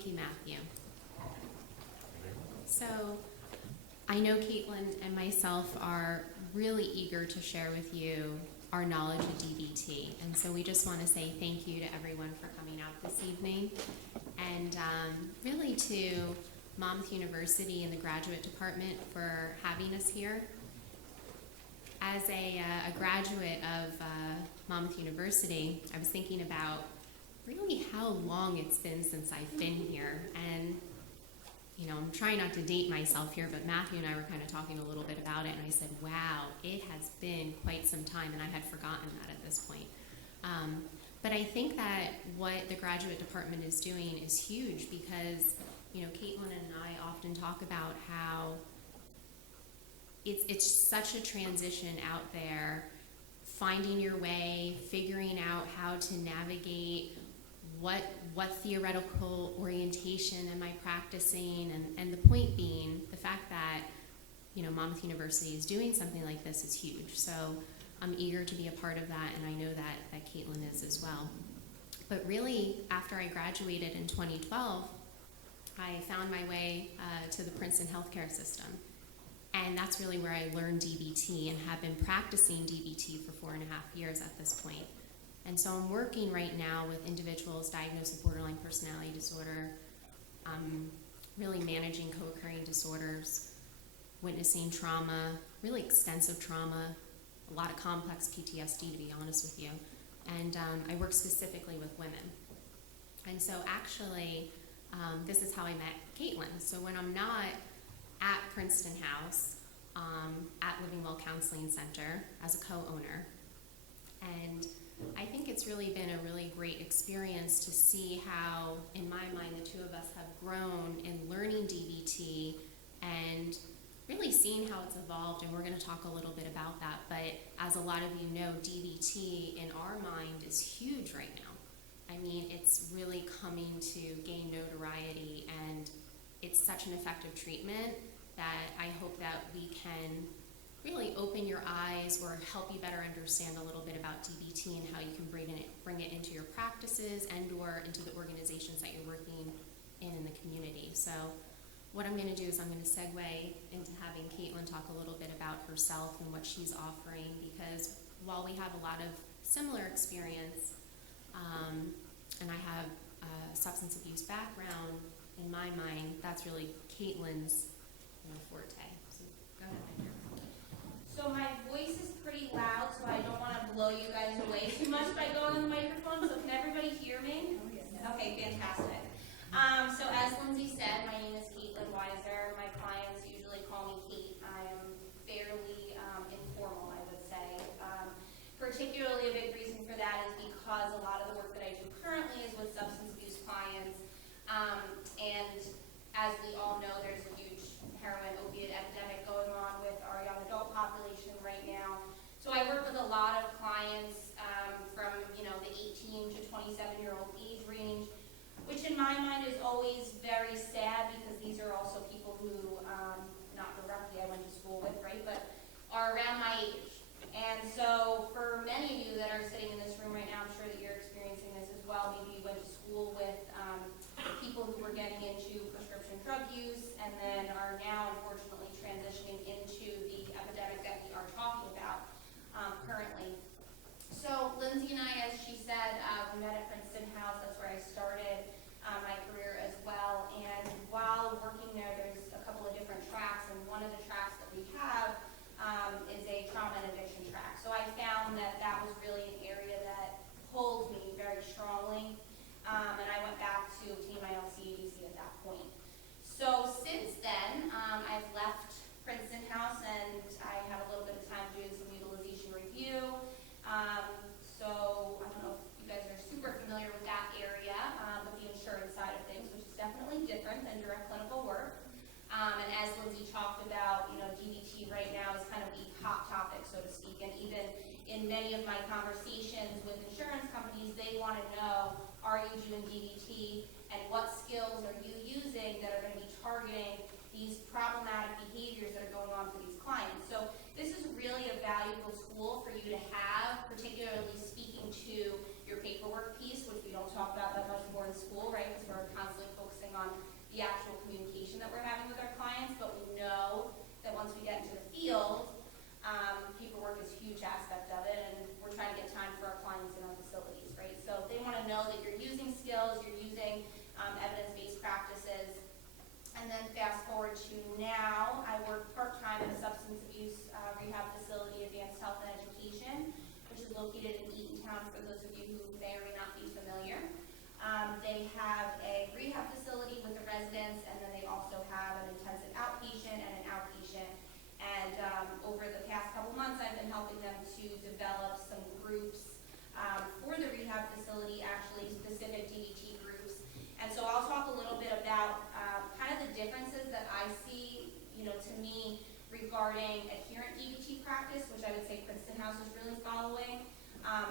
Thank you, Matthew. So I know Katelin and myself are really eager to share with you our knowledge of DBT. And so we just want to say thank you to everyone for coming out this evening. And really to Monmouth University and the graduate department for having us here. As a graduate of Monmouth University, I was thinking about really how long it's been since I've been here. And you know, I'm trying not to date myself here, but Matthew and I were kind of talking a little bit about it, and I said, wow, it has been quite some time, and I had forgotten that at this point. But I think that what the graduate department is doing is huge because, you know, Katelin and I often talk about how it's such a transition out there, finding your way, figuring out how to navigate what theoretical orientation am I practicing, and the point being the fact that, you know, Monmouth University is doing something like this is huge. So I'm eager to be a part of that, and I know that Katelin is as well. But really, after I graduated in 2012, I found my way to the Princeton healthcare system. And that's really where I learned DBT and have been practicing DBT for 4.5 years at this point. And so I'm working right now with individuals diagnosed with borderline personality disorder, really managing co-occurring disorders, witnessing trauma, really extensive trauma, a lot of complex PTSD, to be honest with you. And I work specifically with women. And so actually, this is how I met Katelin. So when I'm not at Princeton House, at Living Well Counseling Center as a co-owner, and I think it's really been a really great experience to see how, in my mind, the two of us have grown in learning DBT and really seeing how it's evolved, and we're going to talk a little bit about that. But as a lot of you know, DBT in our mind is huge right now. I mean, it's really coming to gain notoriety, and it's such an effective treatment that I hope that we can really open your eyes or help you better understand a little bit about DBT and how you can bring it into your practices and or into the organizations that you're working in the community. So what I'm going to do is I'm going to segue into having Katelin talk a little bit about herself and what she's offering, because while we have a lot of similar experience, and I have a substance abuse background, in my mind, that's really Katelin's forte. So go ahead. So my voice is pretty loud, so I don't want to blow you guys away too much by going on the microphone. So can everybody hear me? Okay, fantastic. So as Lindsey said, my name is Katelin Weisser. My clients usually call me Kate. I am fairly informal, I would say. Particularly a big reason for that is because a lot of the work that I do currently is with substance abuse clients. And as we all know, there's a huge heroin opiate epidemic going on with our young adult population right now. So I work with a lot of clients from, you know, the 18 to 27-year-old age range, which in my mind is always very sad because these are also people who, not directly I went to school with, right, but are around my age. And so for many of you that are sitting in this room right now, I'm sure that you're experiencing this as well. Maybe you went to school with people who were getting into prescription drug use and then are now unfortunately transitioning into the epidemic that we are talking about currently. So Lindsey and I, as she said, we met at Princeton House. That's where I started my career as well. And while working there, there's a couple of different tracks, and one of the tracks that we have is a trauma and addiction track. So I found that that was really an area that pulled me very strongly. And I went back to obtain my LCADC at that point. So since then, I've left Princeton House and I have a little bit of time doing some utilization review. So I don't know if you guys are super familiar with that area, but the insurance side of things, which is definitely different than direct clinical work. And as Lindsey talked about, you know, DBT right now is kind of a hot topic, so to speak. And even in many of my conversations with insurance companies, they want to know, are you doing DBT, and what skills are you using that are going to be targeting these problematic behaviors that are going on for these clients. So this is really a valuable tool for you to have, particularly speaking to your paperwork piece, which we don't talk about that much more in school, right, because we're constantly focusing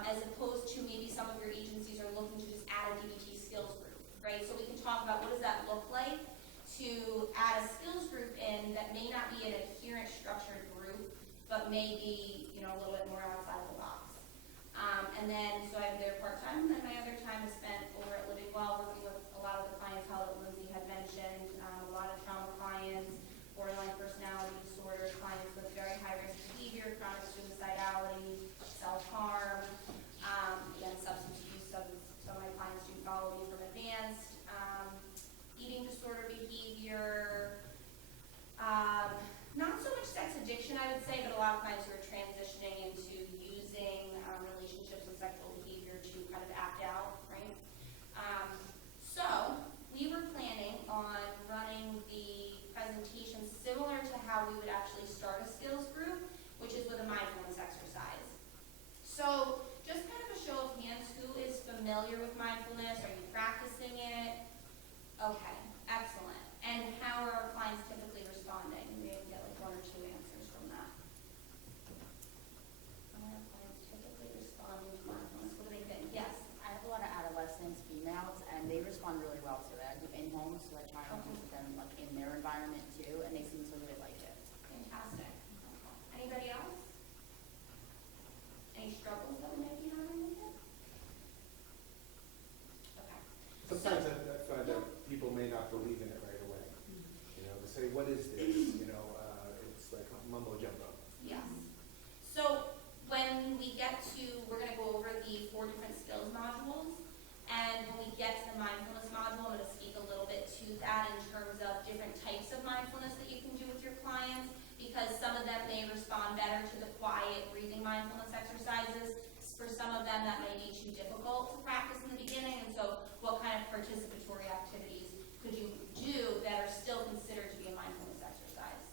as opposed to maybe some of your agencies are looking to just add a DBT skills group, right? So we can talk about what does that look like to add a skills group in that may not be an adherent structured group, but may be, you know, a little bit more outside the box. And then, so I'm there part-time, and then my other time is spent over at Living Well, working with a lot of the clientele that Lindsey had mentioned, a lot of trauma clients, borderline personality disorder, clients with very high-risk behavior, chronic suicidality, self-harm, again, substance abuse. Some of my clients do follow me from advanced, eating disorder behavior, not so much sex addiction, I would say, but a lot of clients who are transitioning into using relationships and sexual behavior to kind of act out, right? So we were planning on running the presentation similar to how we would actually start a skills group, which is with a mindfulness exercise. So just kind of a show of hands, who is familiar with mindfulness? Are you practicing it? Okay, excellent. And how are our clients typically responding? Maybe get like one or two answers from that. How are our clients typically responding to mindfulness? What do they think? Yes. I have a lot of adolescents, females, and they respond really well to it. I do in-home, so I try and use them like in their environment too, and they seem to really like it. Fantastic. Anybody else? Any struggles that we might be having with it? Okay. Sometimes I find that people may not believe in it right away. You know, they say, what is this? You know, it's like mumbo jumbo. Yes. So when we get to, we're going to go over the 4 different skills modules, and when we get to the mindfulness module, I'm going to speak a little bit to that in terms of different types of mindfulness that you can do with your clients, because some of them may respond better to the quiet breathing mindfulness exercises. For some of them, that may be too difficult to practice in the beginning, and so what kind of participatory activities could you do that are still considered to be a mindfulness exercise?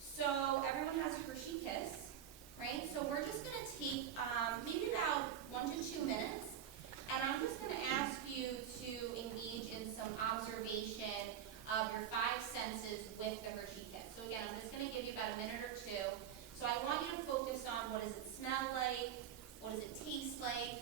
So everyone has a Hershey kiss, right? So we're just going to take maybe about 1 to 2 minutes, and I'm just going to ask you to engage in some observation of your 5 senses with the Hershey kiss. So again, I'm just going to give you about a minute or 2. So I want you to focus on, what does it smell like? What does it taste like?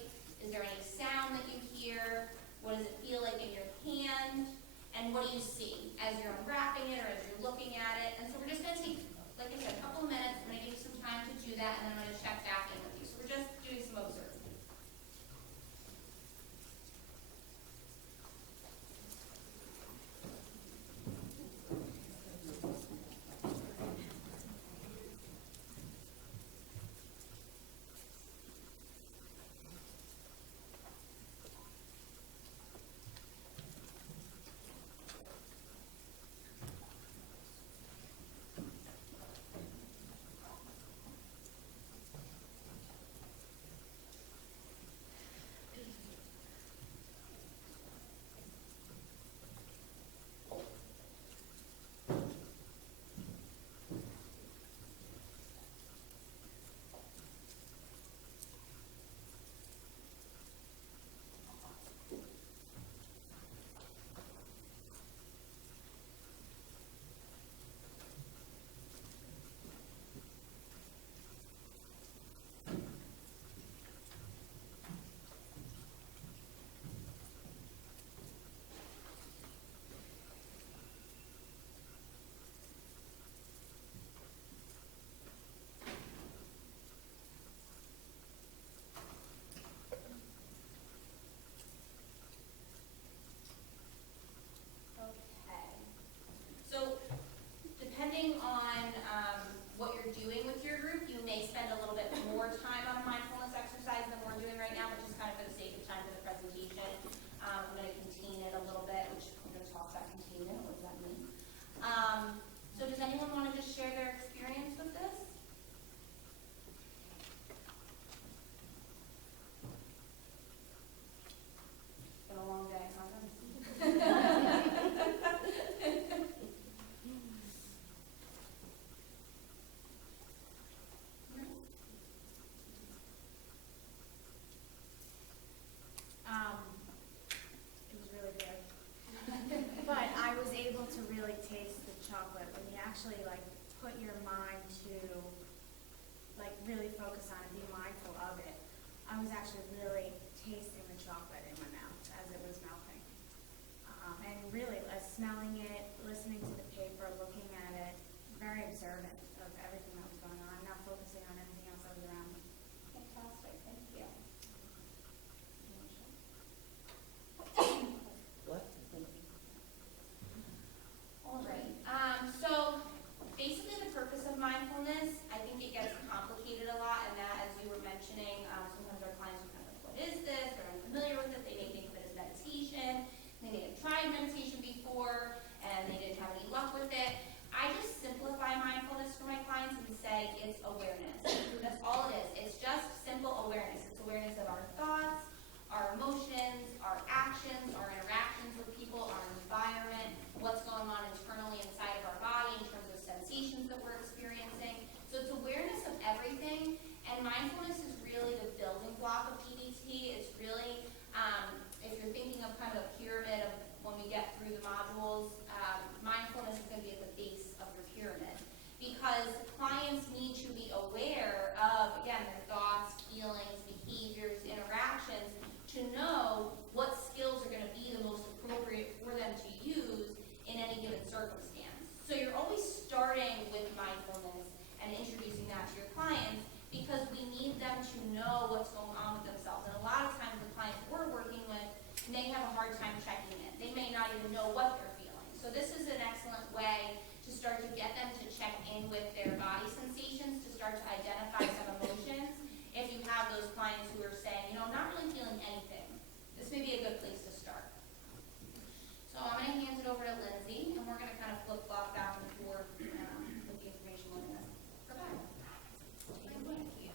reactions, our interactions with people, our environment, what's going on internally inside of our body in terms of sensations that we're experiencing. So it's awareness of everything, and mindfulness is really the building block of DBT. It's really, if you're thinking of kind of a pyramid of when we get through the modules, mindfulness is going to be at the base of your pyramid, because clients need to be aware of, again, their thoughts, feelings, behaviors, interactions, to know what skills are going to be the most appropriate for them to use in any given circumstance. So you're always starting with mindfulness and introducing that to your clients, because we need them to know what's going on with themselves. And a lot of times the clients we're working with may have a hard time checking in. They may not even know what they're feeling. So this is an excellent way to start to get them to check in with their body sensations, to start to identify some emotions. If you have those clients who are saying, you know, I'm not really feeling anything, this may be a good place to start. So I'm going to hand it over to Lindsey, and we're going to kind of flip-flop back and forth with the information we're going to provide. Thank you.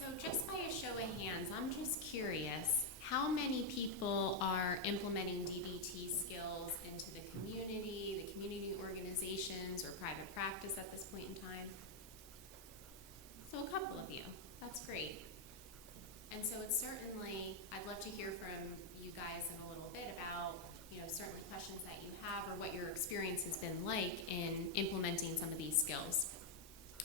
So just by a show of hands, I'm just curious, how many people are implementing DBT skills into the community organizations, or private practice at this point in time? So a couple of you. That's great. And so it's certainly, I'd love to hear from you guys in a little bit about, you know, certainly questions that you have or what your experience has been like in implementing some of these skills.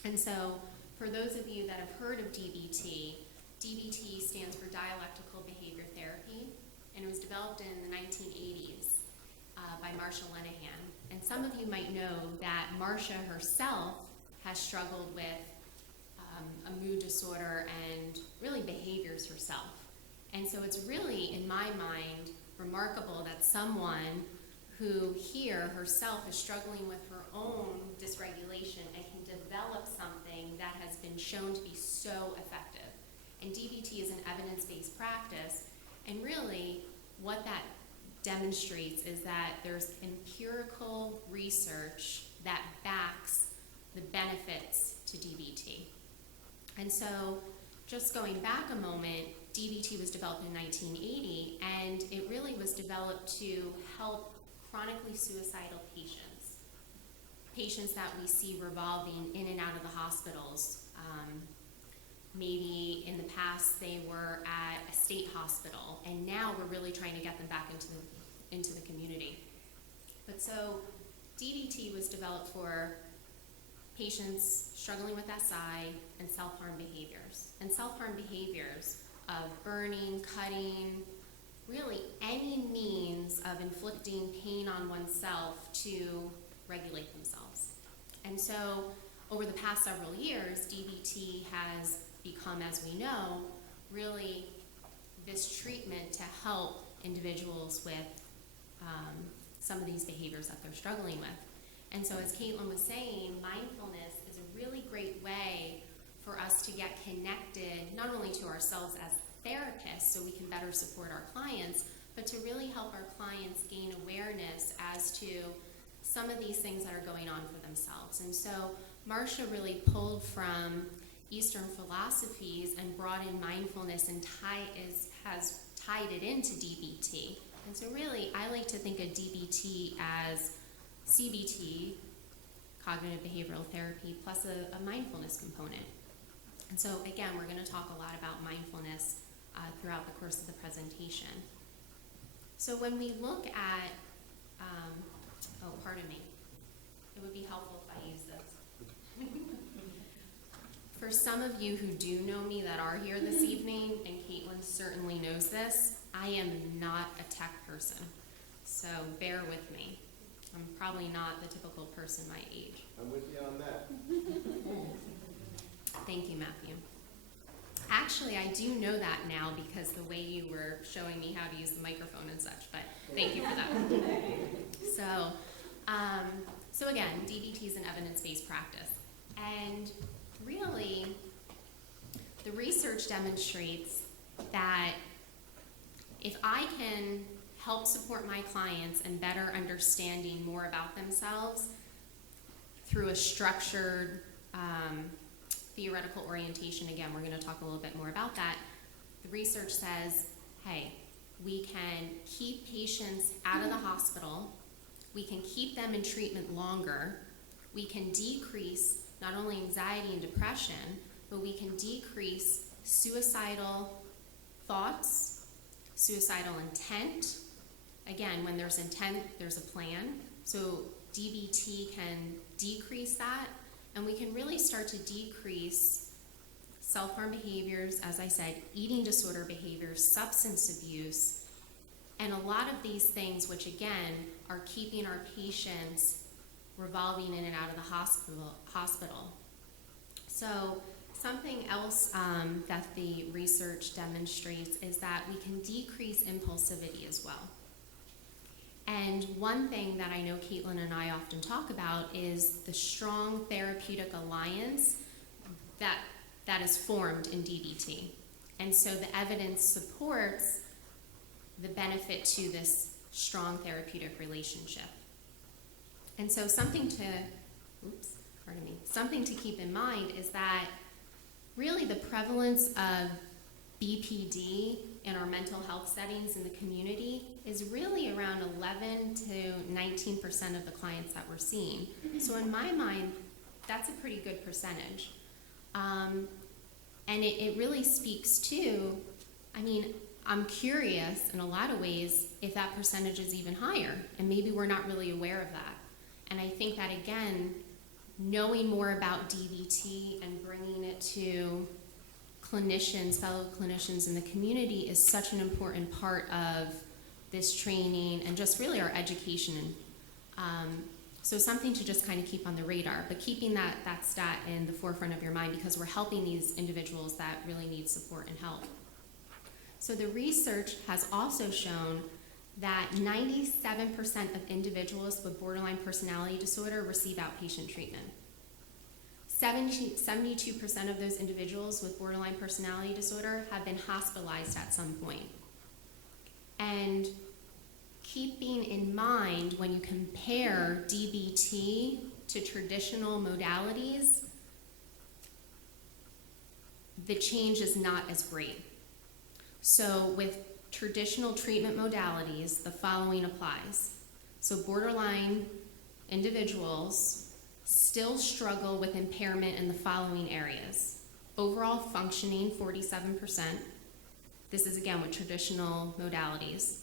And so for those of you that have heard of DBT, DBT stands for Dialectical Behavioral Therapy, and it was developed in the 1980s by Marsha Linehan. And some of you might know that Marsha herself has struggled with a mood disorder and really behaviors herself. And so it's really, in my mind, remarkable that someone who here herself is struggling with her own dysregulation and can develop something that has been shown to be so effective. And DBT is an evidence-based practice, and really what that demonstrates is that there's empirical research that backs the benefits to DBT. And so just going back a moment, DBT was developed in 1980, and it really was developed to help chronically suicidal patients that we see revolving in and out of the hospitals. Maybe in the past they were at a state hospital, and now we're really trying to get them back into the community. But so DBT was developed for patients struggling with SI and self-harm behaviors. And self-harm behaviors of burning, cutting, really any means of inflicting pain on oneself to regulate themselves. And so over the past several years, DBT has become, as we know, really this treatment to help individuals with some of these behaviors that they're struggling with. And so as Katelin was saying, mindfulness is a really great way for us to get connected, not only to ourselves as therapists so we can better support our clients, but to really help our clients gain awareness as to some of these things that are going on for themselves. And so Marsha really pulled from Eastern philosophies and brought in mindfulness and has tied it into DBT. And so really, I like to think of DBT as CBT, cognitive behavioral therapy, plus a mindfulness component. And so again, we're going to talk a lot about mindfulness throughout the course of the presentation. So when we look at, pardon me, it would be helpful if I use this. For some of you who do know me that are here this evening, and Katelin certainly knows this, I am not a tech person, so bear with me. I'm probably not the typical person my age. I'm with you on that. Thank you, Matthew. Actually, I do know that now because the way you were showing me how to use the microphone and such, but thank you for that. So again, DBT is an evidence-based practice. And really, the research demonstrates that if I can help support my clients in better understanding more about themselves through a structured theoretical orientation, again, we're going to talk a little bit more about that. The research says, hey, We can keep patients out of the hospital. We can keep them in treatment longer. We can decrease not only anxiety and depression, but we can decrease suicidal thoughts, suicidal intent. Again, when there's intent, there's a plan. So DBT can decrease that, and we can really start to decrease self-harm behaviors, as I said, eating disorder behaviors, substance abuse, and a lot of these things, which again are keeping our patients revolving in and out of the hospital. So something else that the research demonstrates is that we can decrease impulsivity as well. And one thing that I know Katelin and I often talk about is the strong therapeutic alliance that is formed in DBT. And so the evidence supports the benefit to this strong therapeutic relationship. And so something to keep in mind is that really the prevalence of BPD in our mental health settings in the community is really around 11 to 19% of the clients that we're seeing. So in my mind, that's a pretty good percentage. And it really speaks to, I mean, I'm curious in a lot of ways if that percentage is even higher, and maybe we're not really aware of that. And I think that, again, knowing more about DBT and bringing it to clinicians, fellow clinicians in the community is such an important part of this training and just really our education. So something to just kind of keep on the radar, but keeping that stat in the forefront of your mind because we're helping these individuals that really need support and help. So the research has also shown that 97% of individuals with borderline personality disorder receive outpatient treatment. 72% of those individuals with borderline personality disorder have been hospitalized at some point. And keeping in mind when you compare DBT to traditional modalities, the change is not as great. So with traditional treatment modalities, the following applies. So borderline individuals still struggle with impairment in the following areas. Overall functioning, 47%. This is again with traditional modalities.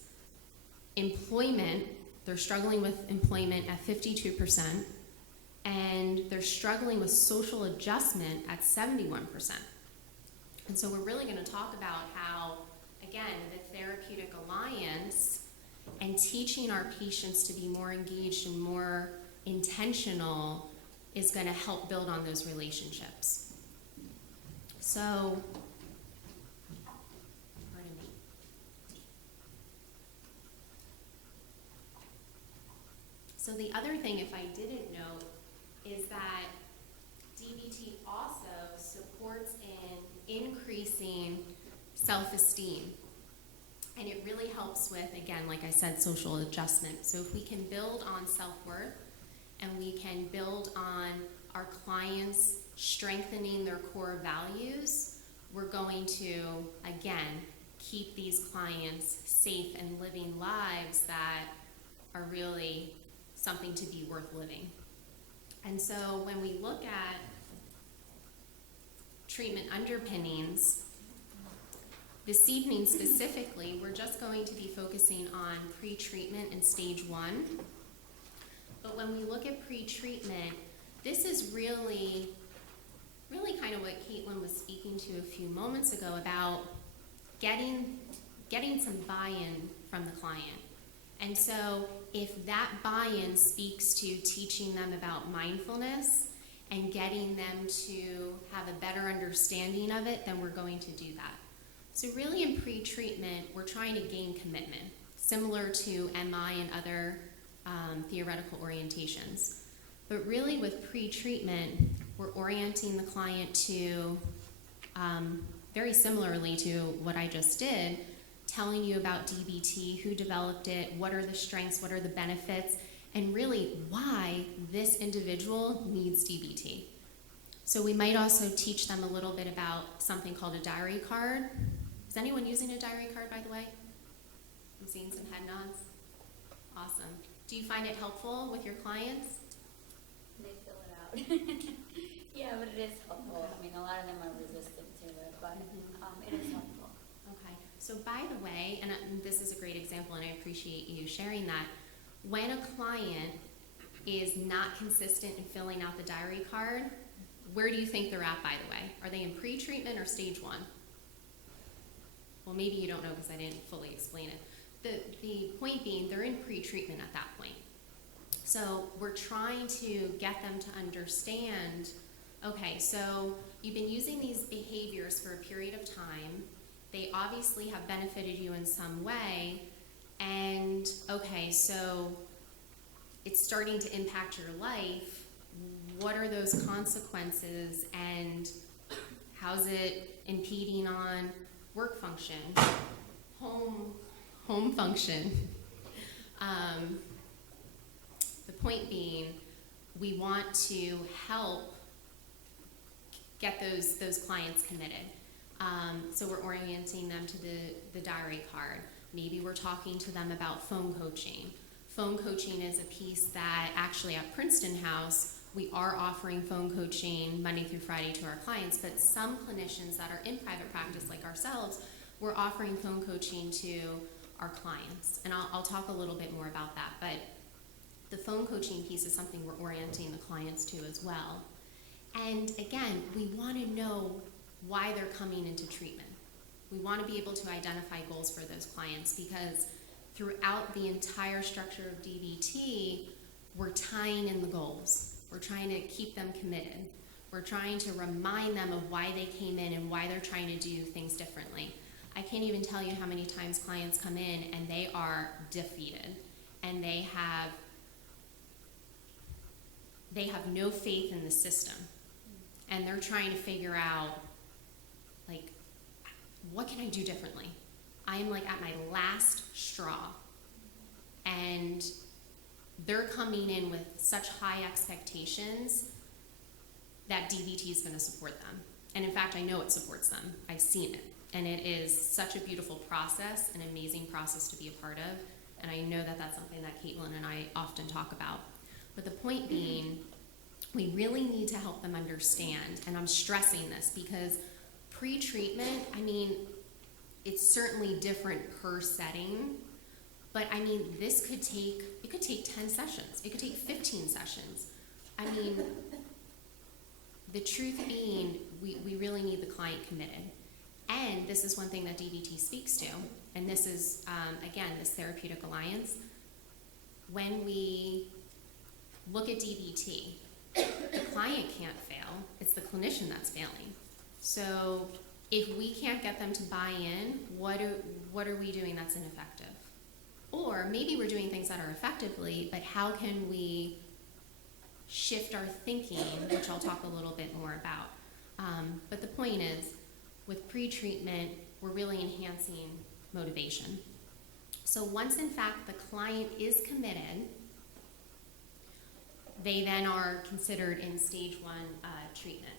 Employment, they're struggling with employment at 52%, and they're struggling with social adjustment at 71%. And so we're really going to talk about how, again, the therapeutic alliance and teaching our patients to be more engaged and more intentional is going to help build on those relationships. So, pardon me. So the other thing, if I didn't note, is that DBT also supports in increasing self-esteem. And it really helps with, again, like I said, social adjustment. So if we can build on self-worth and we can build on our clients strengthening their core values, we're going to, again, keep these clients safe and living lives that are really something to be worth living. And so when we look at treatment underpinnings, this evening specifically, we're just going to be focusing on pre-treatment in stage 1. But when we look at pre-treatment, this is really kind of what Katelin was speaking to a few moments ago about getting some buy-in from the client. And so if that buy-in speaks to teaching them about mindfulness and getting them to have a better understanding of it, then we're going to do that. So really in pre-treatment, we're trying to gain commitment, similar to MI and other theoretical orientations. But really with pre-treatment, we're orienting the client to, very similarly to what I just did, telling you about DBT, who developed it, what are the strengths, what are the benefits, and really why this individual needs DBT. So we might also teach them a little bit about something called a diary card. Is anyone using a diary card, by the way? I'm seeing some head nods. Awesome. Do you find it helpful with your clients? They fill it out. Yeah, but it is helpful. I mean, a lot of them are resistant to it, but it is helpful. Okay. So by the way, and this is a great example, and I appreciate you sharing that, when a client is not consistent in filling out the diary card, where do you think they're at, by the way? Are they in pre-treatment or stage 1? Well, maybe you don't know because I didn't fully explain it. The point being, they're in pre-treatment at that point. So we're trying to get them to understand, okay, so you've been using these behaviors for a period of time. They obviously have benefited you in some way. And okay, so it's starting to impact your life. What are those consequences, and how's it impeding on work function, home function? The point being, we want to help get those clients committed. So we're orienting them to the diary card. Maybe we're talking to them about phone coaching. Phone coaching is a piece that actually at Princeton House, we are offering phone coaching Monday through Friday to our clients, but some clinicians that are in private practice like ourselves, we're offering phone coaching to our clients. And I'll talk a little bit more about that, but the phone coaching piece is something we're orienting the clients to as well. And again, we want to know why they're coming into treatment. We want to be able to identify goals for those clients, because throughout the entire structure of DBT, we're tying in the goals. We're trying to keep them committed. We're trying to remind them of why they came in and why they're trying to do things differently. I can't even tell you how many times clients come in and they are defeated and they have no faith in the system. And they're trying to figure out, like, what can I do differently? I am like at my last straw. And they're coming in with such high expectations that DBT is going to support them. And in fact, I know it supports them. I've seen it. And it is such a beautiful process, an amazing process to be a part of. And I know that that's something that Katelin and I often talk about. But the point being, we really need to help them understand. And I'm stressing this because pre-treatment, I mean, it's certainly different per setting. But I mean, it could take 10 sessions. It could take 15 sessions. I mean, the truth being, we really need the client committed. And this is one thing that DBT speaks to. And this is, again, this therapeutic alliance. When we look at DBT, the client can't fail. It's the clinician that's failing. So if we can't get them to buy in, what are we doing that's ineffective? Or maybe we're doing things that are effectively, but how can we shift our thinking, which I'll talk a little bit more about. But the point is, with pre-treatment, we're really enhancing motivation. So once, in fact, the client is committed, they then are considered in stage 1 treatment.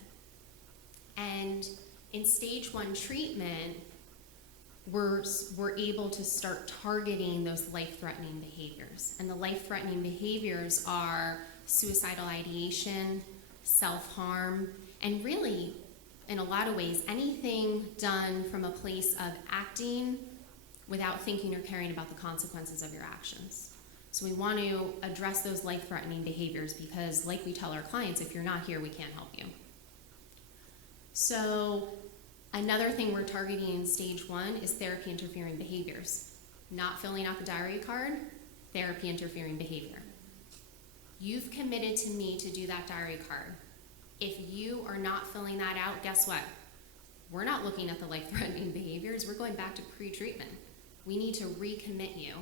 And in stage 1 treatment, we're able to start targeting those life-threatening behaviors. And the life-threatening behaviors are suicidal ideation, self-harm, and really, in a lot of ways, anything done from a place of acting without thinking or caring about the consequences of your actions. So we want to address those life-threatening behaviors because, like we tell our clients, if you're not here, we can't help you. So another thing we're targeting in stage 1 is therapy interfering behaviors. Not filling out the diary card, therapy interfering behavior. You've committed to me to do that diary card. If you are not filling that out, guess what? We're not looking at the life-threatening behaviors. We're going back to pre-treatment. We need to recommit you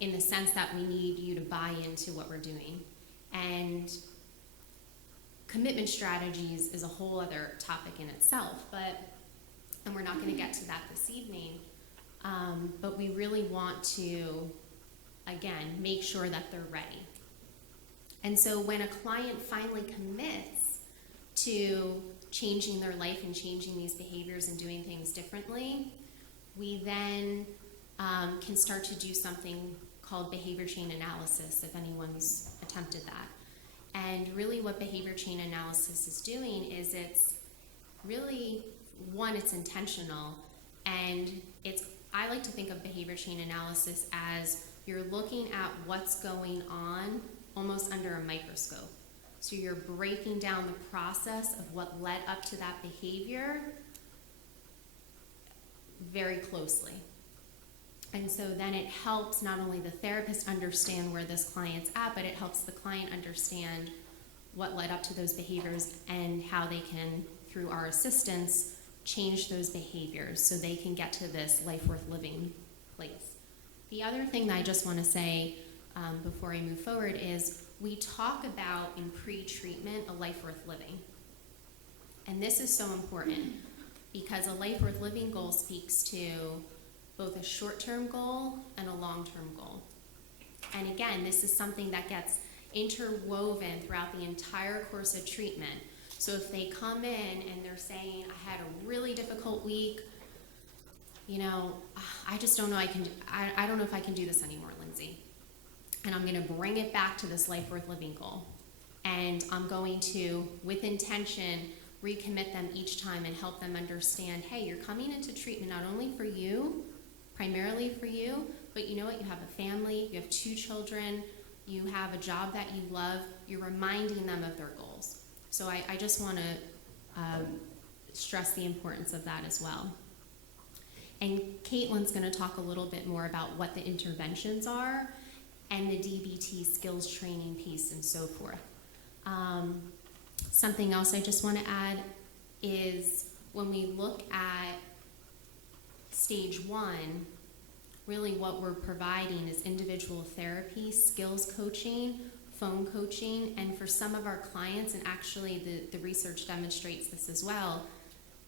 in the sense that we need you to buy into what we're doing. And commitment strategies is a whole other topic in itself, and we're not going to get to that this evening, but we really want to, again, make sure that they're ready. And so when a client finally commits to changing their life and changing these behaviors and doing things differently, we then can start to do something called behavior chain analysis, if anyone's attempted that. And really what behavior chain analysis is doing is it's really, one, it's intentional, and I like to think of behavior chain analysis as you're looking at what's going on almost under a microscope. So you're breaking down the process of what led up to that behavior very closely. And so then it helps not only the therapist understand where this client's at, but it helps the client understand what led up to those behaviors and how they can, through our assistance, change those behaviors so they can get to this life worth living place. The other thing that I just want to say before I move forward is we talk about in pre-treatment a life worth living. And this is so important because a life worth living goal speaks to both a short-term goal and a long-term goal. And again, this is something that gets interwoven throughout the entire course of treatment. So if they come in and they're saying, I had a really difficult week, I just don't know I don't know if I can do this anymore, Lindsay. And I'm gonna bring it back to this life worth living goal. And I'm going to, with intention, recommit them each time and help them understand, hey, you're coming into treatment not only for you, primarily for you, but you know what, you have a family, you have 2 children, you have a job that you love, you're reminding them of their goals. So I just want to stress the importance of that as well. And Katelin's going to talk a little bit more about what the interventions are and the DBT skills training piece and so forth. Something else I just want to add is when we look at stage 1, really what we're providing is individual therapy, skills coaching, phone coaching, and for some of our clients, and actually the research demonstrates this as well,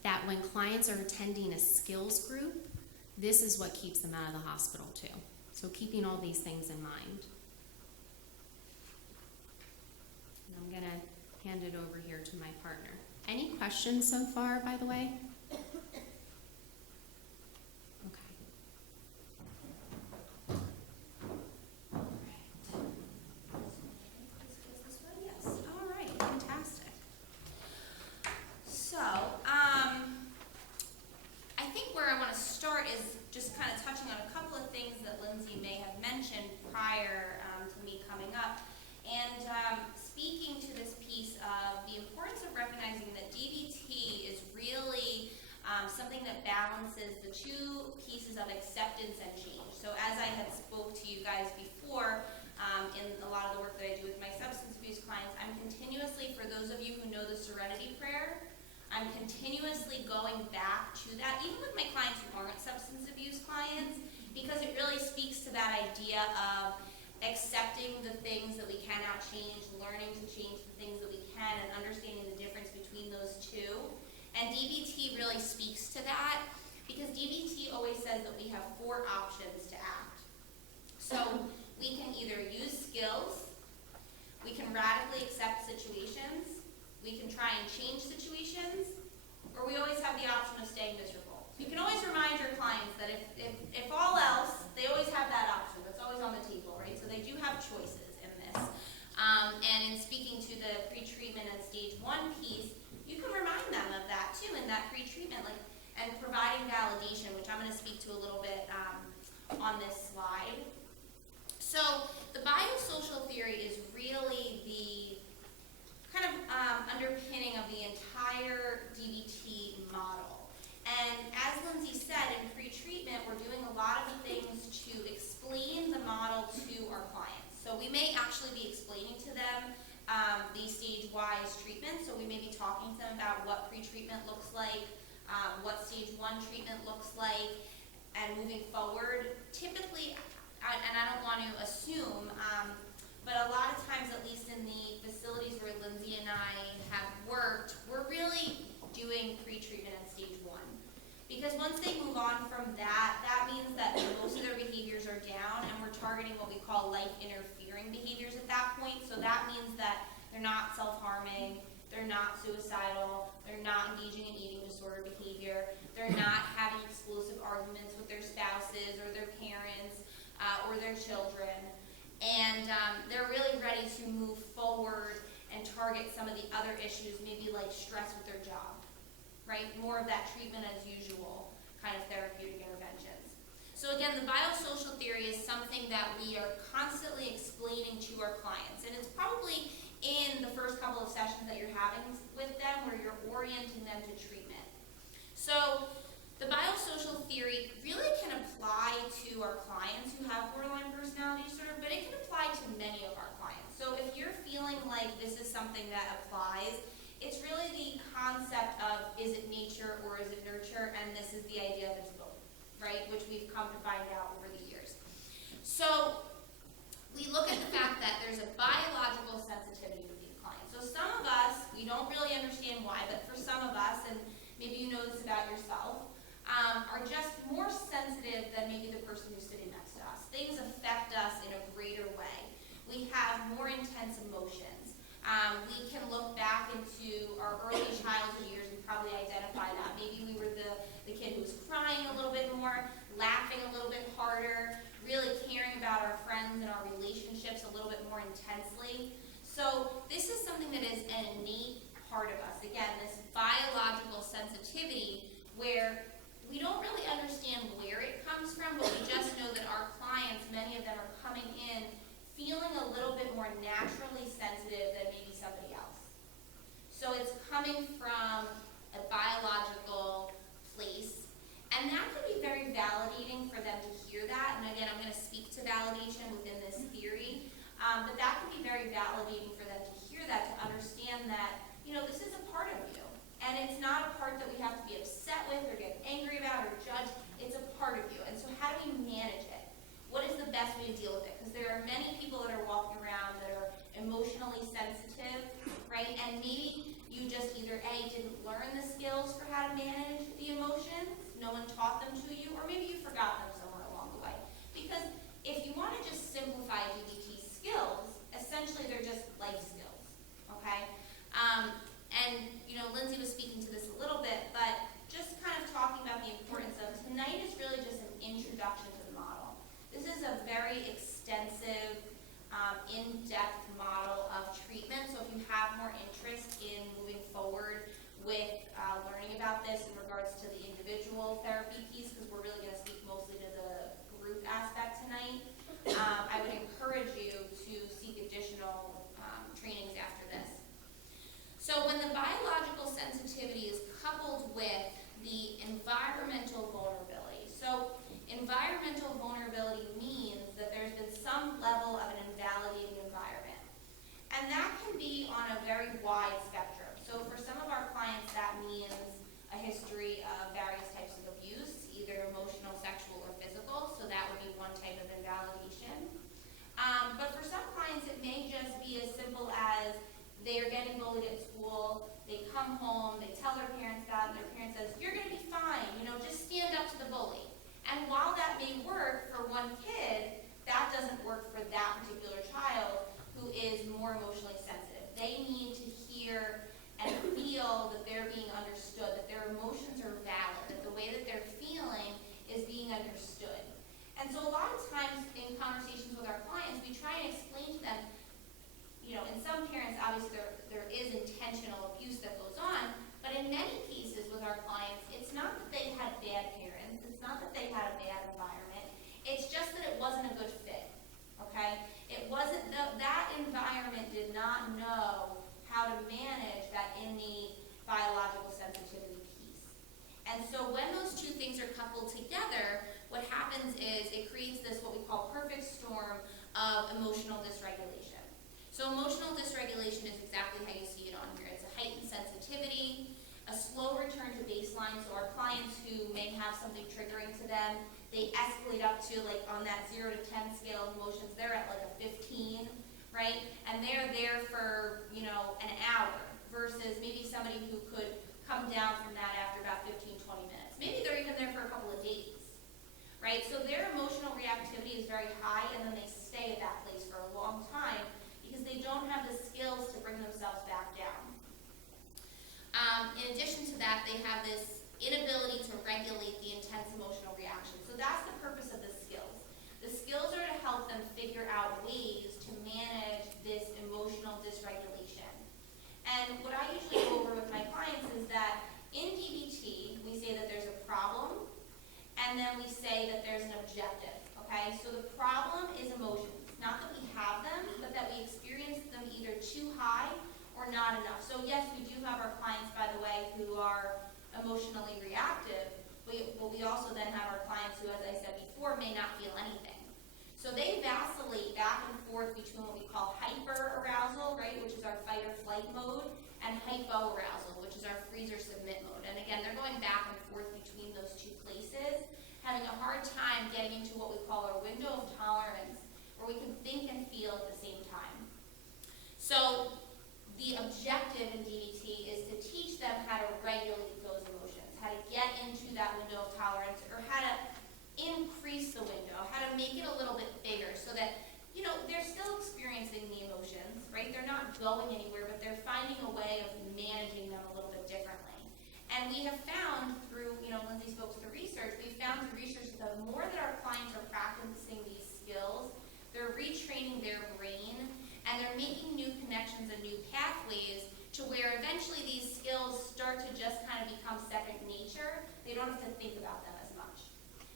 that when clients are attending a skills group, this is what keeps them out of the hospital too. So keeping all these things in mind. And I'm gonna hand it over here to my partner. Any questions so far, by the way? Prior to me coming up, and speaking to this piece of the importance of recognizing that DBT is really something that balances the 2 pieces of acceptance and change. So as I had spoke to you guys before, in a lot of the work that I do with my substance abuse clients, I'm continuously, for those of you who know the Serenity Prayer, I'm continuously going back to that, even with my clients who aren't substance abuse clients, because it really speaks to that idea of accepting the things that we cannot change, learning to change the things that we can, and understanding the difference between those 2. And DBT really speaks to that, because DBT always says that we have 4 options to act. So we can either use skills, we can radically accept situations, we can try and change situations, or we always have the option of staying miserable. You can always remind your clients that if all else, they always have that option. That's always on the table, right? So they do have choices in this. And in speaking to the pre-treatment and stage 1 piece, you can remind them of that too in that pre-treatment, and providing validation, which I'm going to speak to a little bit on this slide. So the biosocial theory is really the kind of underpinning of the entire DBT model. And as Lindsey said, in pre-treatment, we're doing a lot of things to explain the model to our clients. So we may actually be explaining to them the stage-wise treatment. So we may be talking to them about what pre-treatment looks like, what stage 1 treatment looks like, and moving forward. Typically, and I don't want to assume, but a lot of times, at least in the facilities where Lindsey and I have worked, we're really doing pre-treatment at stage 1. Because once they move on from that, that means that most of their behaviors are down, and we're targeting what we call life-interfering behaviors at that point. So that means that they're not self-harming, they're not suicidal, they're not engaging in eating disorder behavior, they're not having explosive arguments with their spouses or their parents, target some of the other issues, maybe like stress with their job, right? More of that treatment as usual kind of therapeutic interventions. So again, the biosocial theory is something that we are constantly explaining to our clients, and it's probably in the first couple of sessions that you're having with them where you're orienting them to treatment. So the biosocial theory really can apply to our clients who have borderline personality disorder, but it can apply to many of our clients. So if you're feeling like this is something that applies, it's really the concept of, is it nature or is it nurture? And this is the idea of it's both, right? Which we've come to find out over the years. So we look at the fact that there's a biological sensitivity with these clients. So some of us, we don't really understand why, but for some of us, and maybe you know this about yourself, are just more sensitive than maybe the person who's sitting next to us. Things affect us in a greater way. We have more intense emotions. We can look back into our early childhood years and probably identify that. Maybe we were the kid who was crying a little bit more, laughing a little bit harder, really caring about our friends and our relationships a little bit more intensely. So this is something that is an innate part of us. Again, this biological sensitivity where we don't really understand where it comes from, but we just know that our clients, many of them are coming in feeling a little bit more naturally sensitive than maybe somebody else. So it's coming from a biological place, and that can be very validating for them to hear that. And again, I'm going to speak to validation within this theory, but that can be very validating for them to hear that, to understand that, you know, this is a part of you. And it's not a part that we have to be upset with or get angry about or judge. It's a part of you. And so how do we manage it? What is the best way to deal with it? Because there are many people that are walking around that are emotionally sensitive, right? And maybe you just either A, didn't learn the skills for how to manage the emotions, no one taught them to you, or maybe you forgot them somewhere along the way. Because if you want to just simplify DBT skills, essentially they're just life skills, okay? And, you know, Lindsey was speaking to this a little bit, but just kind of talking about the importance of tonight is really just an introduction to the model. This is a very extensive, in-depth model of treatment. So if you have more interest in moving forward with learning about this in regards to the individual therapy piece, because we're really going to speak mostly to the group aspect tonight, I would encourage you to seek additional trainings after this. So when the biological sensitivity is coupled with the environmental vulnerability, so environmental vulnerability means that there's been some level of an invalidating environment. And that can be on a very wide spectrum. So for some of our clients, that means a history of various types of abuse, either emotional, sexual, or physical. So that would be one type of invalidation. But for some clients, it may just be as simple as they are getting bullied at school, they come home, they tell their parents that, and their parent says, you're going to be fine, you know, just stand up to the bully. And while that may work for one kid, that doesn't work for that particular child who is more emotionally sensitive. They need to hear and feel that they're being understood, that their emotions are valid, that the way that they're feeling is being understood. And so a lot of times in conversations with our clients, we try and explain to them, you know, in some parents, obviously there is intentional abuse that goes on, but in many cases with our clients, it's not that they had bad parents, it's not that they had a bad environment, it's just that it wasn't a good fit, okay? It wasn't, that environment did not know how to manage that innate biological sensitivity piece. And so when those two things are coupled together, what happens is it creates this, what we call perfect storm of emotional dysregulation. So emotional dysregulation is exactly how you see it on here. It's a heightened sensitivity, a slow return to baseline. So our clients who may have something triggering to them, they escalate up to, like, on that 0 to 10 scale of emotions, they're at like a 15, right? And they're there for, you know, an hour versus maybe somebody who could come down from that after about 15, 20 minutes. Maybe they're even there for a couple of days, right? So their emotional reactivity is very high, and then they stay at that place for a long time, because they don't have the skills to bring themselves back down. In addition to that, they have this inability to regulate the intense emotional reaction. So that's the purpose of the skills. The skills are to help them figure out ways to manage this emotional dysregulation. okay? So the problem is emotions. Not that we have them, but that we experience them either too high or not enough. So yes, we do have our clients, by the way, who are emotionally reactive, but we also then have our clients who, as I said before, may not feel anything. So they vacillate back and forth between what we call hyper-arousal, right, which is our fight or flight mode, and hypo-arousal, which is our freeze or submit mode. And again, they're going back and forth between those two places, having a hard time getting into what we call our window of tolerance, where we can think and feel at the same time. So the objective in DBT is to teach them how to regulate those emotions, how to get into that window of tolerance, or how to increase the window, how to make it a little bit bigger so that, you know, they're still experiencing the emotions, right? They're not going anywhere, but they're finding a way of managing them a little bit differently. And we have found through, you know, Lindsey spoke to the research, we found through research that the more that our clients are practicing these skills, they're retraining their brain, and they're making new connections and new pathways to where eventually these skills start to just kind of become second nature. They don't have to think about them as much.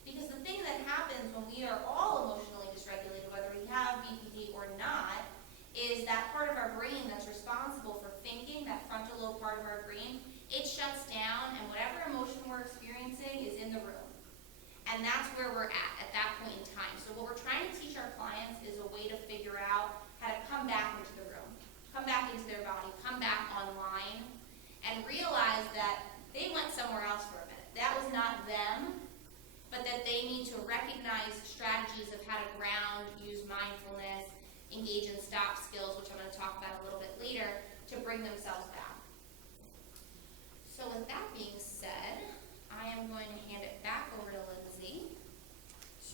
Because the thing that happens when we are all emotionally dysregulated, whether we have BPD or not, is that part of our brain that's responsible for thinking, that frontal lobe part of our brain, it shuts down, and whatever emotion we're experiencing is in the room. And that's where we're at that point in time. So what we're trying to teach our clients is a way to figure out how to come back into the room, come back into their body, come back online, and realize that they went somewhere else for a minute. That was not them, but that they need to recognize strategies of how to ground, use mindfulness, engage in stop skills, which I'm going to talk about a little bit later, to bring themselves back. So with that being said, I am going to hand it back over to Lindsey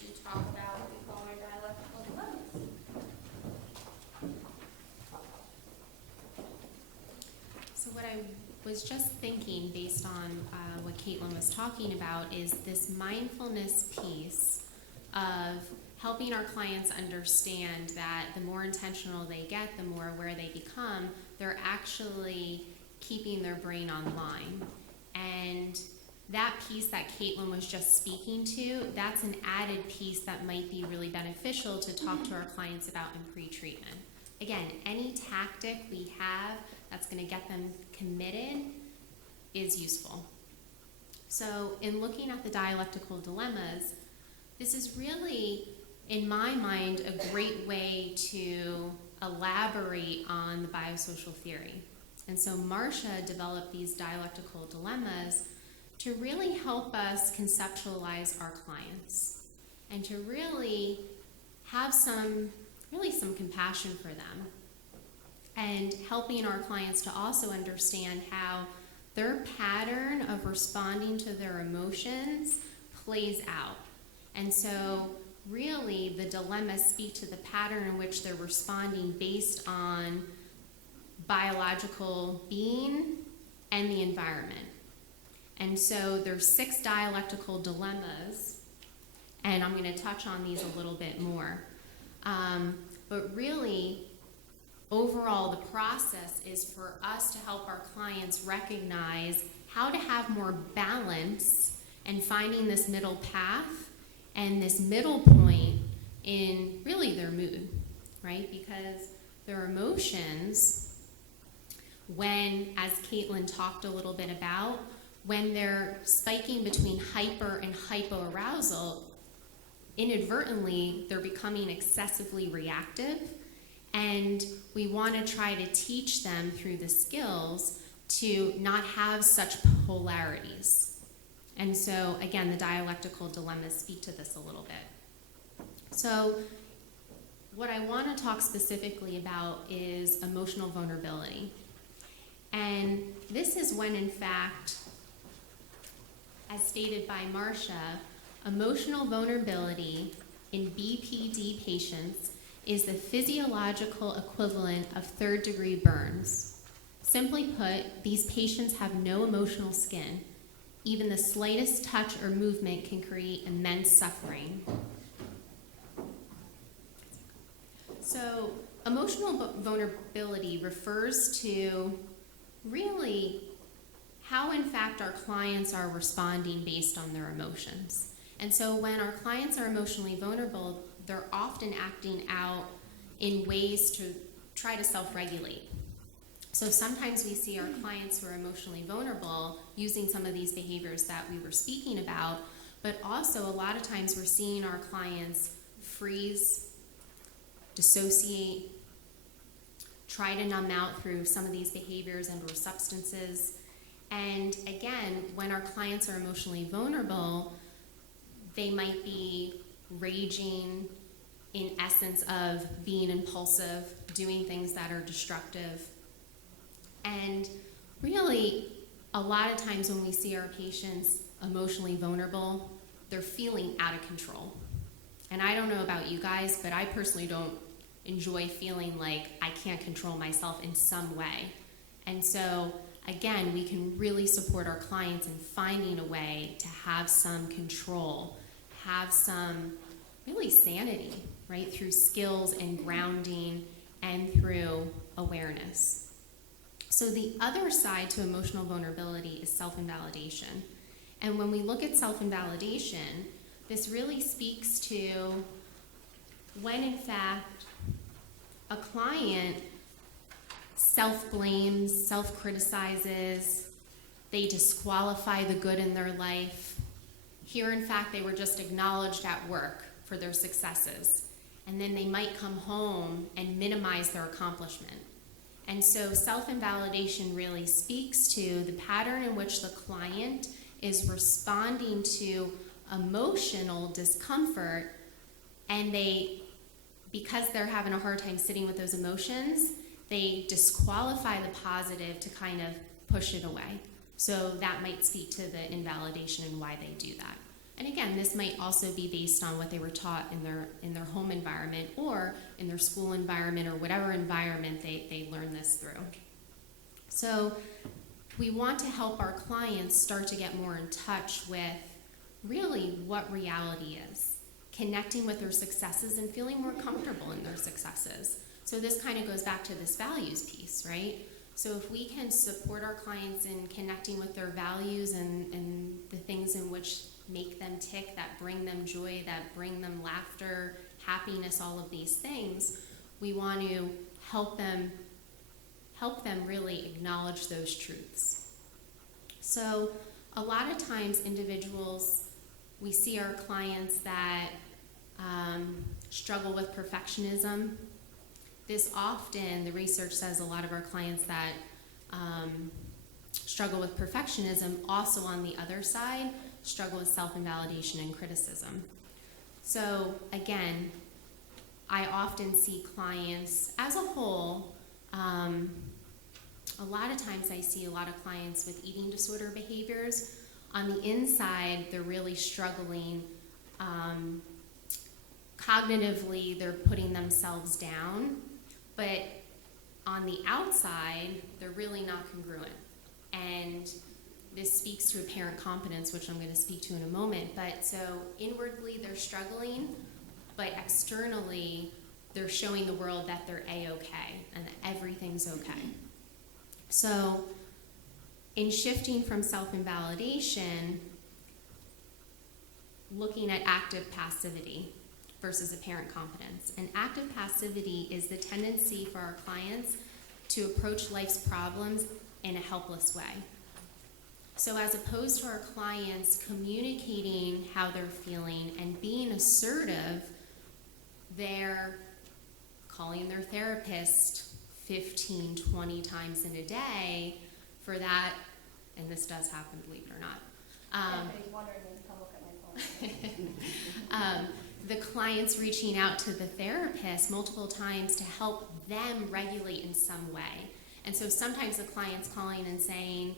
to talk about what we call our dialectical dilemmas. So what I was just thinking, based on what Katelin was talking about, is this mindfulness piece of helping our clients understand that the more intentional they get, the more aware they become, they're actually keeping their brain online. And that piece that Katelin was just speaking to, that's an added piece that might be really beneficial to talk to our clients about in pre-treatment. Again, any tactic we have that's going to get them committed is useful. So in looking at the dialectical dilemmas, this is really, in my mind, a great way to elaborate on the biosocial theory. And so Marcia developed these dialectical dilemmas to really help us conceptualize our clients and to really have some compassion for them, and helping our clients to also understand how their pattern of responding to their emotions plays out. And so really the dilemmas speak to the pattern in which they're responding based on biological being and the environment. And so there's 6 dialectical dilemmas, and I'm going to touch on these a little bit more. But really, overall, the process is for us to help our clients recognize how to have more balance and finding this middle path and this middle point in really their mood, right? Because their emotions, when, as Katelin talked a little bit about, when they're spiking between hyper and hypoarousal, inadvertently, they're becoming excessively reactive. And we want to try to teach them through the skills to not have such polarities. And so, again, the dialectical dilemmas speak to this a little bit. So what I want to talk specifically about is emotional vulnerability. And this is when, in fact, as stated by Marcia, emotional vulnerability in BPD patients is the physiological equivalent of third-degree burns. Simply put, these patients have no emotional skin. Even the slightest touch or movement can create immense suffering. So, emotional vulnerability refers to really how, in fact, our clients are responding based on their emotions. And so when our clients are emotionally vulnerable, they're often acting out in ways to try to self-regulate. So sometimes we see our clients who are emotionally vulnerable using some of these behaviors that we were speaking about, but also a lot of times we're seeing our clients freeze, dissociate, try to numb out through some of these behaviors and or substances. And again, when our clients are emotionally vulnerable, they might be raging in essence of being impulsive, doing things that are destructive. And really, a lot of times when we see our patients emotionally vulnerable, they're feeling out of control. And I don't know about you guys, but I personally don't enjoy feeling like I can't control myself in some way. And so, again, we can really support our clients in finding a way to have some control, have some really sanity, right, through skills and grounding and through awareness. So the other side to emotional vulnerability is self-invalidation. And when we look at self-invalidation, this really speaks to when, in fact, a client self-blames, self-criticizes, they disqualify the good in their life. Here, in fact, they were just acknowledged at work for their successes. And then they might come home and minimize their accomplishment. And so self-invalidation really speaks to the pattern in which the client is responding to emotional discomfort, and because they're having a hard time sitting with those emotions, they disqualify the positive to kind of push it away. So that might speak to the invalidation and why they do that. And again, this might also be based on what they were taught in their home environment or in their school environment or whatever environment they learn this through. So we want to help our clients start to get more in touch with really what reality is, connecting with their successes and feeling more comfortable in their successes. So this kind of goes back to this values piece, right? So if we can support our clients in connecting with their values and the things in which make them tick, that bring them joy, that bring them laughter, happiness, all of these things, we want to help them really acknowledge those truths. So a lot of times individuals, we see our clients that struggle with perfectionism. This often, the research says a lot of our clients that struggle with perfectionism also on the other side struggle with self-invalidation and criticism. So again, I often see clients as a whole, a lot of times I see a lot of clients with eating disorder behaviors. On the inside, they're really struggling. Cognitively, they're putting themselves down, but on the outside, they're really not congruent. And this speaks to apparent competence, which I'm going to speak to in a moment. But so inwardly, they're struggling, but externally, they're showing the world that they're A-okay and that everything's okay. So in shifting from self-invalidation, looking at active passivity versus apparent competence. And active passivity is the tendency for our clients to approach life's problems in a helpless way. So as opposed to our clients communicating how they're feeling and being assertive, they're calling their therapist 15, 20 times in a day for that, and this does happen, believe it or not. Anthony's wondering when to come look at my phone. The client's reaching out to the therapist multiple times to help them regulate in some way. And so sometimes the client's calling and saying,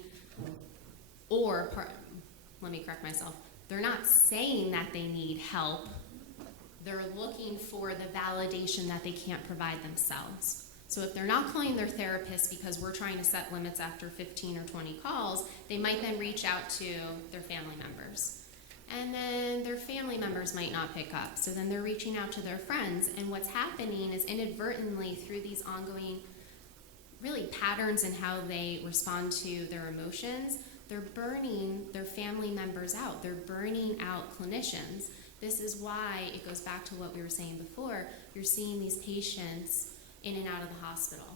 let me correct myself, they're not saying that they need help. They're looking for the validation that they can't provide themselves. So if they're not calling their therapist because we're trying to set limits after 15 or 20 calls, they might then reach out to their family members. And then their family members might not pick up. So then they're reaching out to their friends. And what's happening is inadvertently through these ongoing really patterns in how they respond to their emotions, they're burning their family members out. They're burning out clinicians This is why it goes back to what we were saying before. You're seeing these patients in and out of the hospital.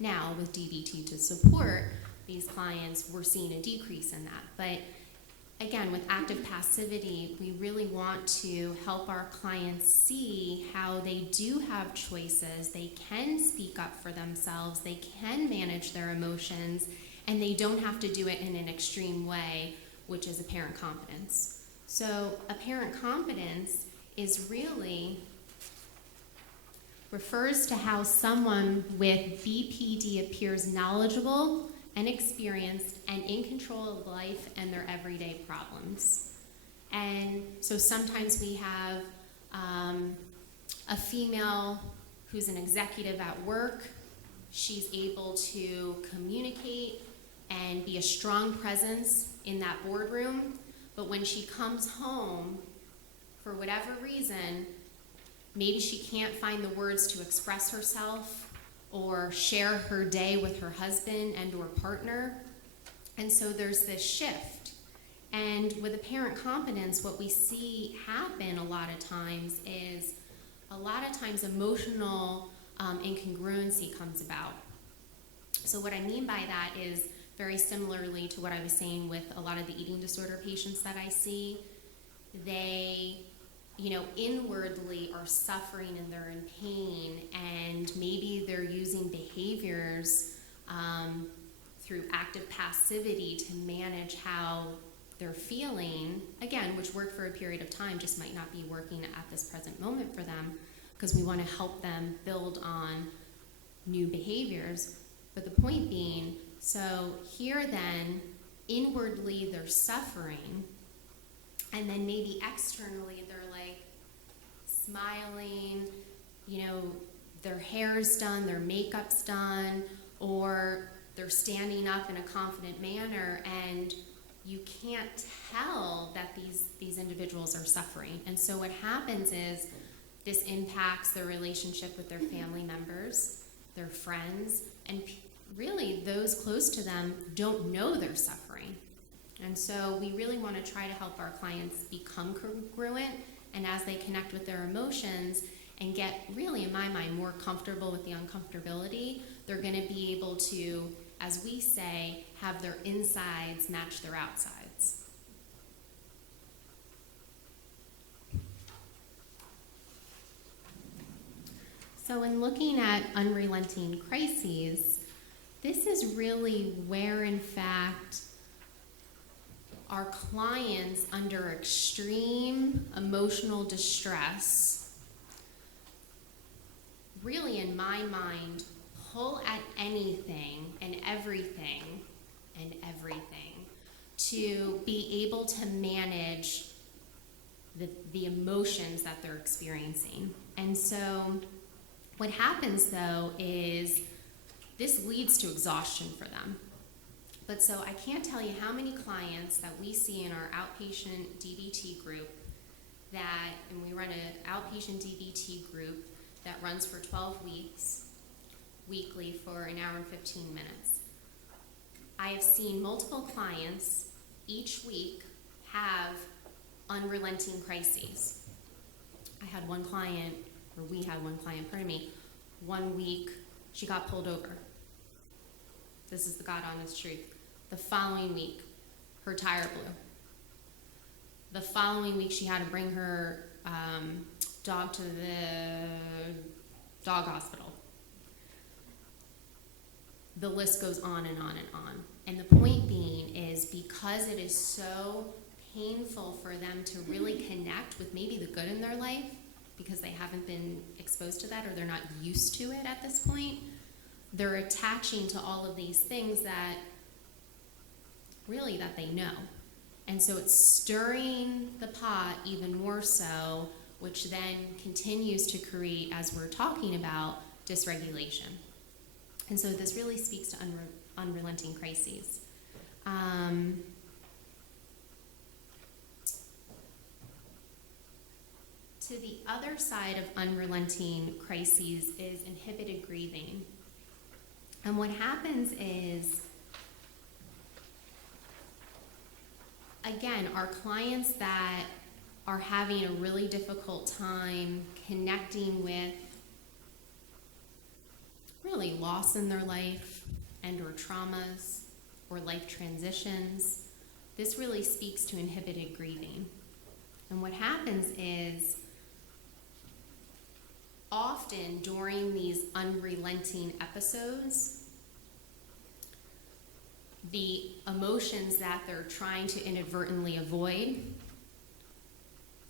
Now, with DBT to support these clients, we're seeing a decrease in that. But again, with active passivity, we really want to help our clients see how they do have choices, they can speak up for themselves, they can manage their emotions, and they don't have to do it in an extreme way, which is apparent competence. So apparent competence is really refers to how someone with BPD appears knowledgeable and experienced and in control of life and their everyday problems. And so sometimes we have a female who's an executive at work. She's able to communicate and be a strong presence in that boardroom. But when she comes home, for whatever reason, maybe she can't find the words to express herself or share her day with her husband and or partner. And so there's this shift. And with apparent competence, what we see happen a lot of times is emotional incongruency comes about. So what I mean by that is very similarly to what I was saying with a lot of the eating disorder patients that I see. They, inwardly are suffering and they're in pain, and maybe they're using behaviors through active passivity to manage how they're feeling, again, which worked for a period of time, just might not be working at this present moment for them, because we want to help them build on new behaviors. But the point being, so here then, inwardly they're suffering, and then maybe externally they're like smiling, their hair's done, their makeup's done, or they're standing up in a confident manner, and you can't tell that these individuals are suffering. And so what happens is this impacts their relationship with their family members, their friends, and really those close to them don't know they're suffering. And so we really want to try to help our clients become congruent, and as they connect with their emotions and get, really in my mind, more comfortable with the uncomfortability, they're going to be able to, as we say, have their insides match their outsides. So in looking at unrelenting crises, this is really where, in fact, our clients under extreme emotional distress, really in my mind, pull at anything and everything to be able to manage the emotions that they're experiencing. And so what happens though is this leads to exhaustion for them. But so I can't tell you how many clients that we see in our outpatient DBT group and we run an outpatient DBT group that runs for 12 weeks, weekly for an hour and 15 minutes. I have seen multiple clients each week have unrelenting crises. We had one client, 1 week, she got pulled over. This is the God honest truth. The following week, her tire blew. The following week, she had to bring her dog to the dog hospital. The list goes on and on and on. And the point being is because it is so painful for them to really connect with maybe the good in their life, because they haven't been exposed to that or they're not used to it at this point, they're attaching to all of these things that they know. And so it's stirring the pot even more so, which then continues to create, as we're talking about, dysregulation. And so this really speaks to unrelenting crises. To the other side of unrelenting crises is inhibited grieving. And what happens is, again, our clients that are having a really difficult time connecting with really loss in their life and or traumas or life transitions, this really speaks to inhibited grieving. And what happens is often during these unrelenting episodes, the emotions that they're trying to inadvertently avoid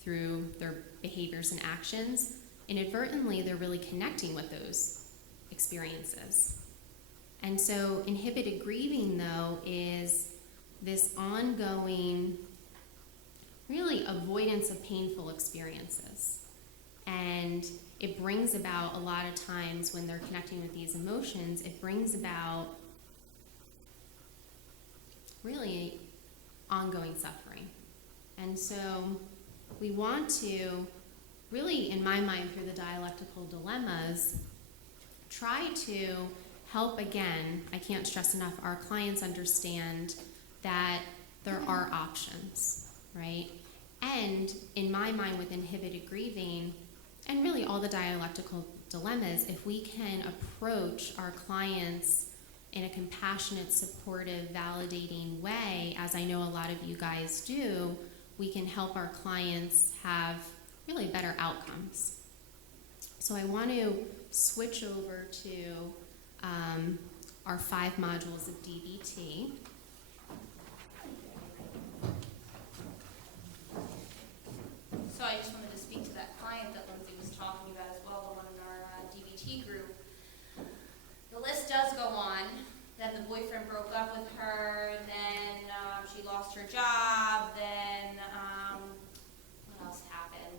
through their behaviors and actions, inadvertently they're really connecting with those experiences. And so inhibited grieving, though, is this ongoing, really, avoidance of painful experiences. And it brings about, a lot of times when they're connecting with these emotions, it brings about really ongoing suffering. And so we want to really, in my mind, through the dialectical dilemmas, try to help, again, I can't stress enough, our clients understand that there are options, right? And in my mind, with inhibited grieving, and really all the dialectical dilemmas, if we can approach our clients in a compassionate, supportive, validating way, as I know a lot of you guys do, we can help our clients have really better outcomes. So I want to switch over to our 5 modules of DBT. So I just wanted to speak to that client that Lindsey was talking about as well, the one in our DBT group. The list does go on. Then the boyfriend broke up with her, then she lost her job, then what else happened?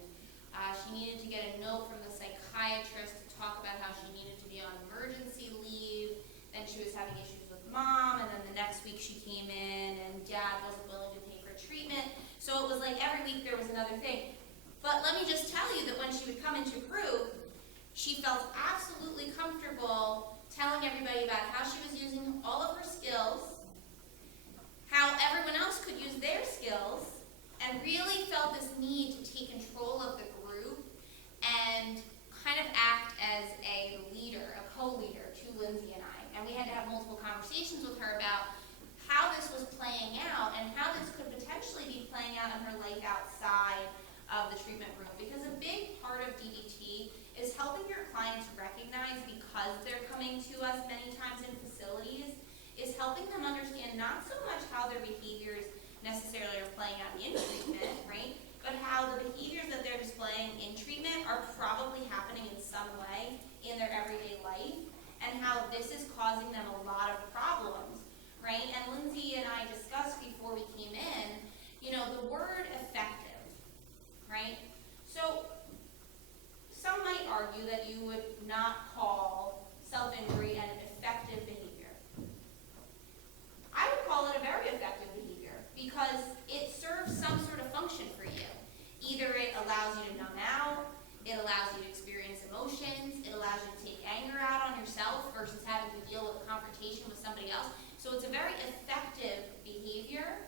She needed to get a note from the psychiatrist to talk about how she needed to be on emergency leave. Then she was having issues with mom, and then the next week she came in and dad wasn't willing to pay for treatment. So it was like every week there was another thing. But let me just tell you that when she would come into group, she felt absolutely comfortable telling everybody about how she was using all of her skills, how everyone else could use their skills, and really felt this need to take control of the group and kind of act as a leader, a co-leader to Lindsey and I. And we had to have multiple conversations with her about how this was playing out and how this could potentially be playing out in her life outside of the treatment room. Because a big part of DBT is helping your clients recognize, because they're coming to us many times in facilities, is helping them understand not so much how their behaviors necessarily are playing out in treatment, right? But how the behaviors that they're displaying in treatment are probably happening in some way in their everyday life, and how this is causing them a lot of problems, right? And Lindsey and I discussed before we came in, the word effective, right? So some might argue that you would not call self-injury an effective behavior. I would call it a very effective behavior because it serves some sort of function for you. Either it allows you to numb out, it allows you to experience emotions, it allows you to take anger out on yourself versus having to deal with a confrontation with somebody else. So it's a very effective behavior,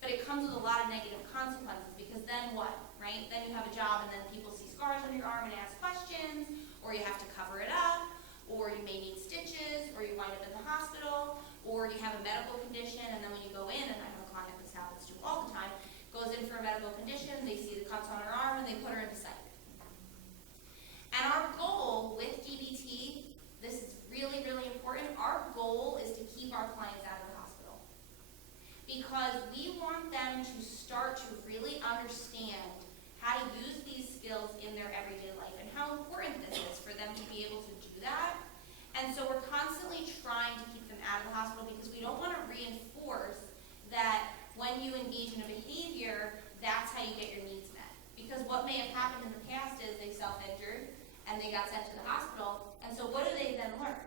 but it comes with a lot of negative consequences, because then what, right? Then you have a job and then people see scars on your arm and ask questions, or you have to cover it up, or you may need stitches, or you wind up in the hospital, or you have a medical condition, and then when you go in, and I have a client this happens to all the time, goes in for a medical condition, they see the cuts on her arm, and they put her into psych. And our goal with DBT, this is really, really important, our goal is to keep our clients out of the hospital. Because we want them to start to really understand how to use these skills in their everyday life and how important this is for them to be able to do that. And so we're constantly trying to keep them out of the hospital, because we don't want to reinforce that when you engage in a behavior, that's how you get your needs met. Because what may have happened in the past is they self-injured and they got sent to the hospital, and so what do they then learn?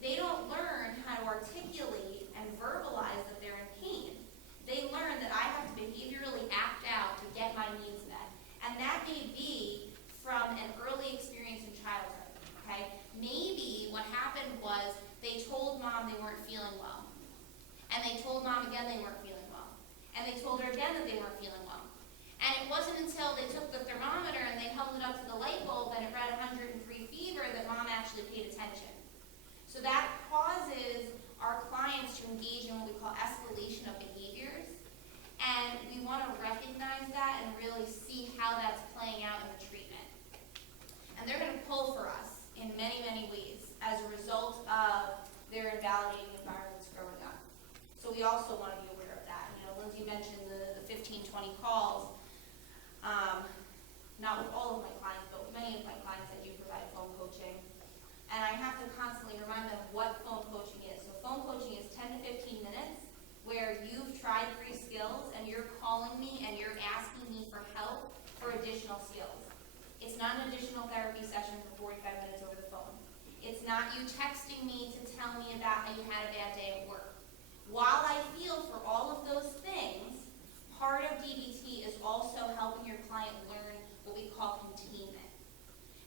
They don't learn how to articulate and verbalize that they're in pain. They learn that I have to behaviorally act out to get my needs met. And that may be from an early experience in childhood, okay? Maybe what happened was they told mom they weren't feeling well. And they told mom again they weren't feeling well. And they told her again that they weren't feeling well. And it wasn't until until they took the thermometer and they held it up to the light bulb and it read 103 fever that mom actually paid attention. So that causes our clients to engage in what we call escalation of behaviors. And we want to recognize that and really see how that's playing out in the treatment. And they're going to pull for us in many, many ways as a result of their invalidating environments growing up. So we also want to be aware of that. You know, Lindsey mentioned the 15, 20 calls. Not with all of my clients, but with many of my clients I do provide phone coaching. And I have to constantly remind them what phone coaching is. So phone coaching is 10 to 15 minutes where you've tried 3 skills and you're calling me and you're asking me for help for additional skills. It's not an additional therapy session for 45 minutes over the phone. It's not you texting me to tell me about how you had a bad day at work. While I feel for all of those things, part of DBT is also helping your client learn what we call containment.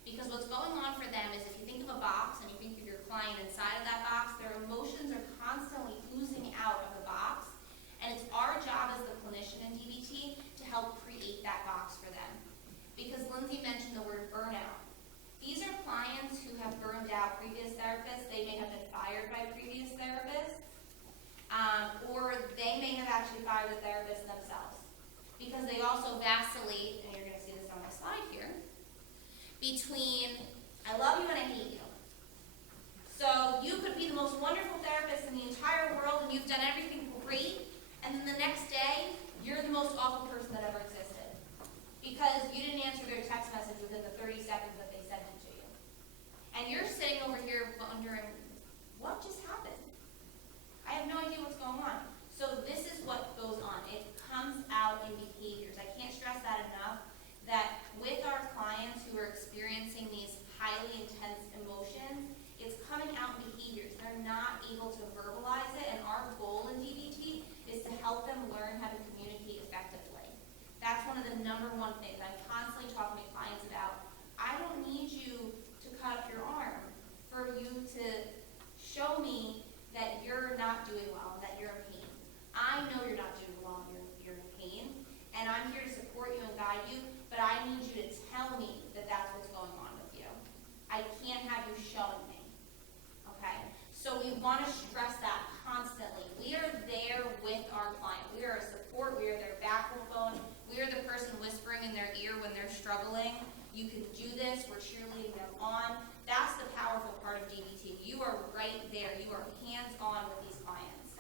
Because what's going on for them is if you think of a box and you think of your client inside of that box, their emotions are constantly oozing out of the box. And it's our job as the clinician in DBT to help create that box for them. Because Lindsey mentioned the word burnout. These are clients who have burned out previous therapists. They may have been fired by previous therapists. Or they may have actually fired the therapist themselves. Because they also vacillate, and you're going to see this on my slide here, between I love you and I hate you. So you could be the most wonderful therapist in the entire world and you've done everything great, and then the next day, you're the most awful person that ever existed. Because you didn't answer their text message within the 30 seconds that they sent it to you. And you're sitting over here wondering, what just happened? I have no idea what's going on. So this is what goes on. It comes out in behaviors. I can't stress that enough, that with our clients who are experiencing these highly intense emotions, it's coming out in behaviors. They're not able to verbalize it, and our goal in DBT is to help them learn how to communicate effectively. That's one of the #1 things I'm constantly talking to clients about. I don't need you to cut up your arm for you to show me that you're not doing well, that you're in pain. I know you're not doing well, you're in pain, and I'm here to support you and guide you, but I need you to tell me that that's what's going on with you. I can't have you showing me, okay? So we want to stress that constantly. We are there with our client. We are a support. We are their backbone. We are the person whispering in their ear when they're struggling. You can do this. We're cheerleading them on. That's the powerful part of DBT. You are right there. You are hands-on with these clients.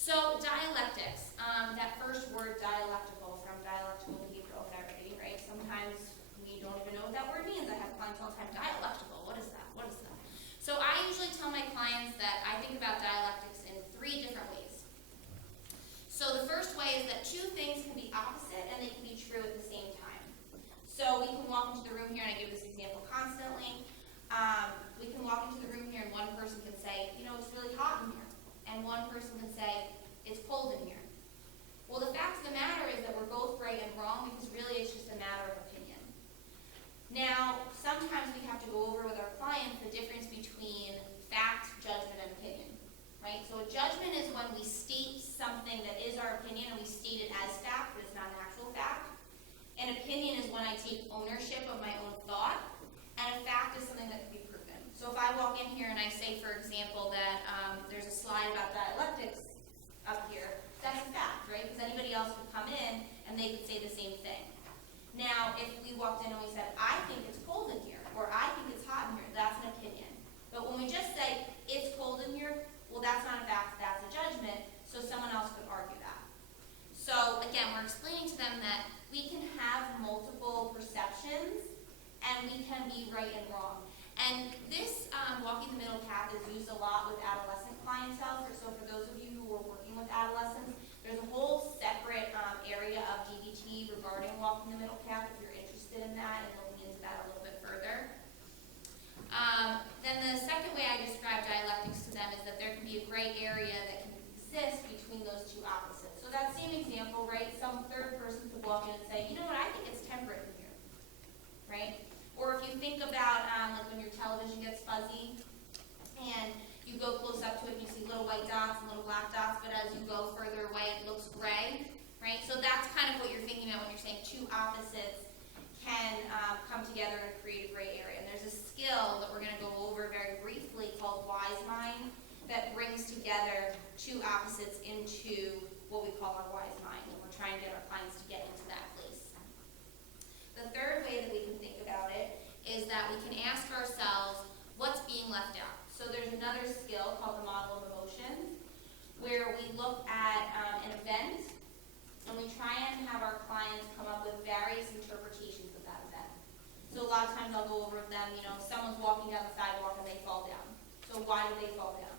So dialectics, that first word dialectical from Dialectical Behavioral Therapy, right? Sometimes we don't even know what that word means. I have clients all the time, dialectical, what is that? What is that? So I usually tell my clients that I think about dialectics in 3 different ways. So the first way is that 2 things can be opposite and they can be true at the same time. So we can walk into the room here, and I give this example constantly. We can walk into the room here and one person can say, you know, it's really hot in here. And one person can say, it's cold in here. Well, the fact of the matter is that we're both right and wrong because really it's just a matter of opinion. Now, sometimes we have to go over with our clients the difference between fact, judgment, and opinion, right? So a judgment is when we state something that is our opinion and we state it as fact, but it's not an actual fact. An opinion is when I take ownership of my own thought, and a fact is something that can be proven. So if I walk in here and I say, for example, that there's a slide about dialectics up here, that's a fact, right? Because anybody else could come in and they could say the same thing. Now, if we walked in and we said, I think it's cold in here, or I think it's hot in here, that's an opinion. But when we just say, it's cold in here, well, that's not a fact, that's a judgment, so someone else could argue that. So, again, we're explaining to them that we can have multiple perceptions, and we can be right and wrong. And this walking the middle path is used a lot with adolescent clientele. So for those of you who are working with adolescents, there's a whole separate area of DBT regarding walking the middle path if you're interested in that and looking into that a little bit further. Then the second way I describe dialectics to them is that there can be a gray area that can exist between those 2 opposites. So that same example, right, some third person could walk in and say, you know what, I think it's temperate in here, right? Or if you think about like when your television gets fuzzy and you go close up to it and you see little white dots and little black dots, but as you go further away it looks gray, right? So that's kind of what you're thinking about when you're saying 2 opposites opposites can come together and create a gray area. And there's a skill that we're going to go over very briefly called wise mind that brings together two opposites into what we call our wise mind. And we're trying to get our clients to get into that place. The third way that we can think about it is that we can ask ourselves, what's being left out? So there's another skill called the model of emotions, where we look at an event and we try and have our clients come up with various interpretations of that event. So a lot of times I'll go over with them, someone's walking down the sidewalk and they fall down. So why did they fall down?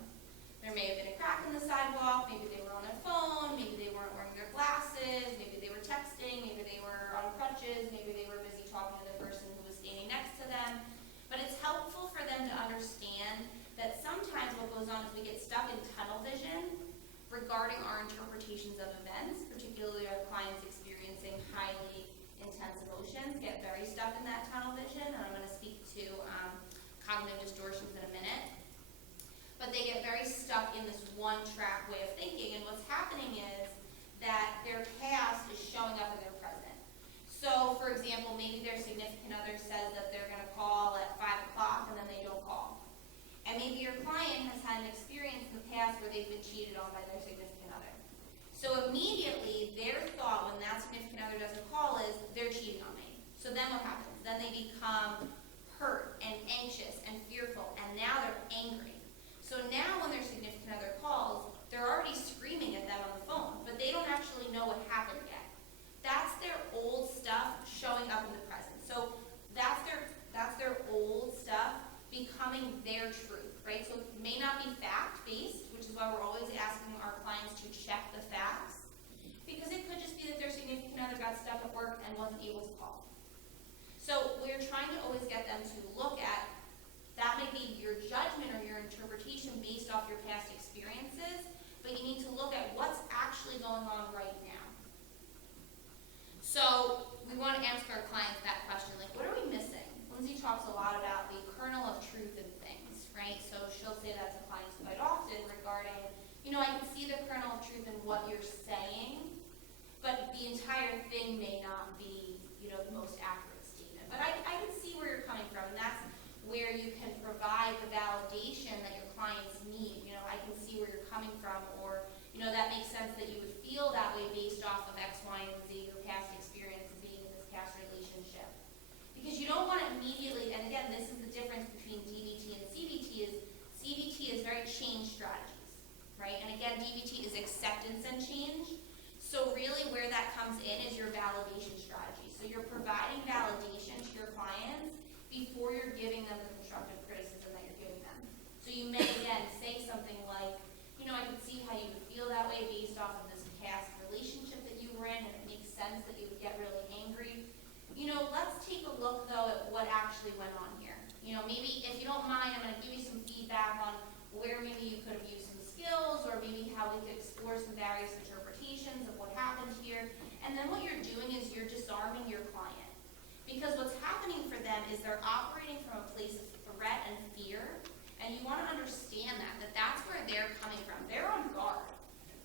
There may have been a crack in the sidewalk, maybe they were on their phone, maybe they weren't wearing their glasses, maybe they were texting, maybe they were on crutches, maybe they were busy talking to the person who was standing next to them. But it's helpful for them to understand that sometimes what goes on is we get stuck in tunnel vision regarding our interpretations of events, particularly our clients experiencing highly intense emotions, get very stuck in that tunnel vision, and I'm going to speak to cognitive distortions in a minute. But they get very stuck in this one-track way of thinking, and what's happening is that their past is showing up in their present. So, for example, maybe their significant other says that they're going to call at 5 o'clock and then they don't call. And maybe your client has had an experience in the past where they've been cheated on by their significant other. So immediately, their thought when that significant other doesn't call is, they're cheating on me. So then what happens? Then they become hurt and anxious and fearful, and now they're angry. So now when their significant other calls, they're already screaming at them on the phone, but they don't actually know what happened yet. That's their old stuff showing up in the present. So that's their old stuff becoming their truth, right? So it may not be fact-based, which is why we're always asking our clients to check the facts, because it could just be that their significant other got stuck at work and wasn't able to call. So we're trying to always get them to look at, that may be your judgment or your interpretation based off your past experiences, but you need to look at what's actually going on right now. So we want to ask our clients that question, like, what are we missing? Lindsey talks a lot about the kernel of truth in things, right? So she'll say that to clients quite often regarding, I can see the kernel of truth in what you're saying, but the entire thing may not be, the most accurate statement. But I can see where you're coming from, and that's where you can provide the validation that your clients need. I can see where you're coming from, or, that makes sense that you would feel that way based off of X, Y, and Z, your past experience of being in this past relationship. Because you don't want to immediately, and again, this is the difference between DBT and CBT, is CBT is very change strategies, right? And again, DBT is acceptance and change. So really where that comes in is your validation strategy. So you're providing validation to your clients before you're giving them the constructive criticism that you're giving them. So you may again say something like, I can see how you would feel that way based off of this past relationship that you were in, and it makes sense that you would get really angry. Let's take a look though at what actually went on here. Maybe if you don't mind, I'm going to give you some feedback on where maybe you could have used some skills, or maybe how we could explore some various interpretations of what happened here. And then what you're doing is you're disarming your client. Because what's happening for them is they're operating from a place of threat and fear, and you want to understand that that's where they're coming from. They're on guard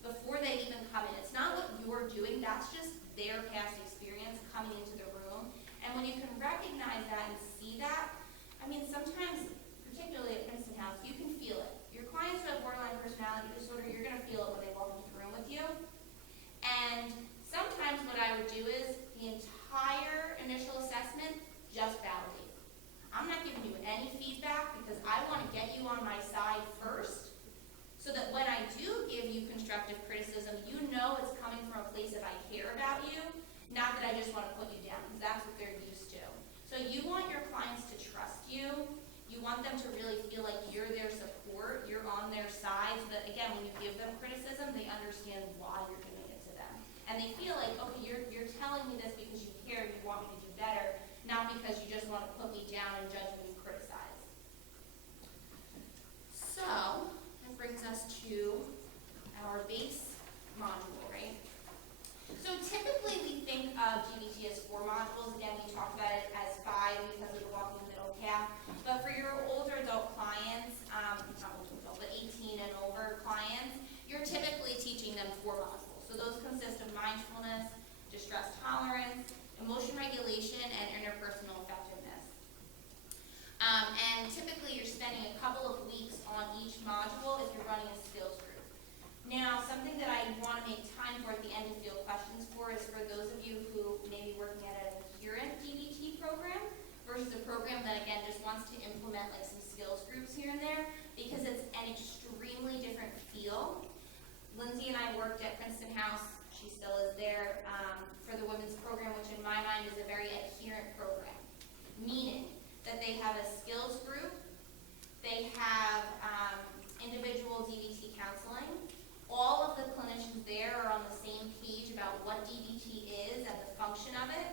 before they even come in. It's not what you're doing, that's just their past experience coming into the room. And when you can recognize that and see that, sometimes, particularly at Princeton House, you can feel it. Your clients who have borderline personality disorder, you're going to feel it when they walk into the room with you. And sometimes what I would do is the entire initial assessment, just validate. I'm not giving you any feedback because I want to get you on my side first, so that when I do give you constructive criticism, you know it's coming from a place of I care about you, not that I just want to put you down, because that's what they're used to. So you want your clients to trust you. You want them to really feel like you're their support, you're on their side, so that again, when you give them criticism, they understand why you're giving it to them. And they feel like, okay, you're telling me this because you care, you want me to do better, not because you just want to put me down and judge me and criticize. So, that brings us to our base module, right? So typically we think of DBT as 4 modules. Again, we talked about it as 5 because we were walking the middle path. But for your older adult clients, not older adult, but 18 and over clients, you're typically teaching them 4 modules. So those consist of mindfulness, distress tolerance, emotion that they have a skills group, they have individual DBT counseling. All of the clinicians there are on the same page about what DBT is and the function of it,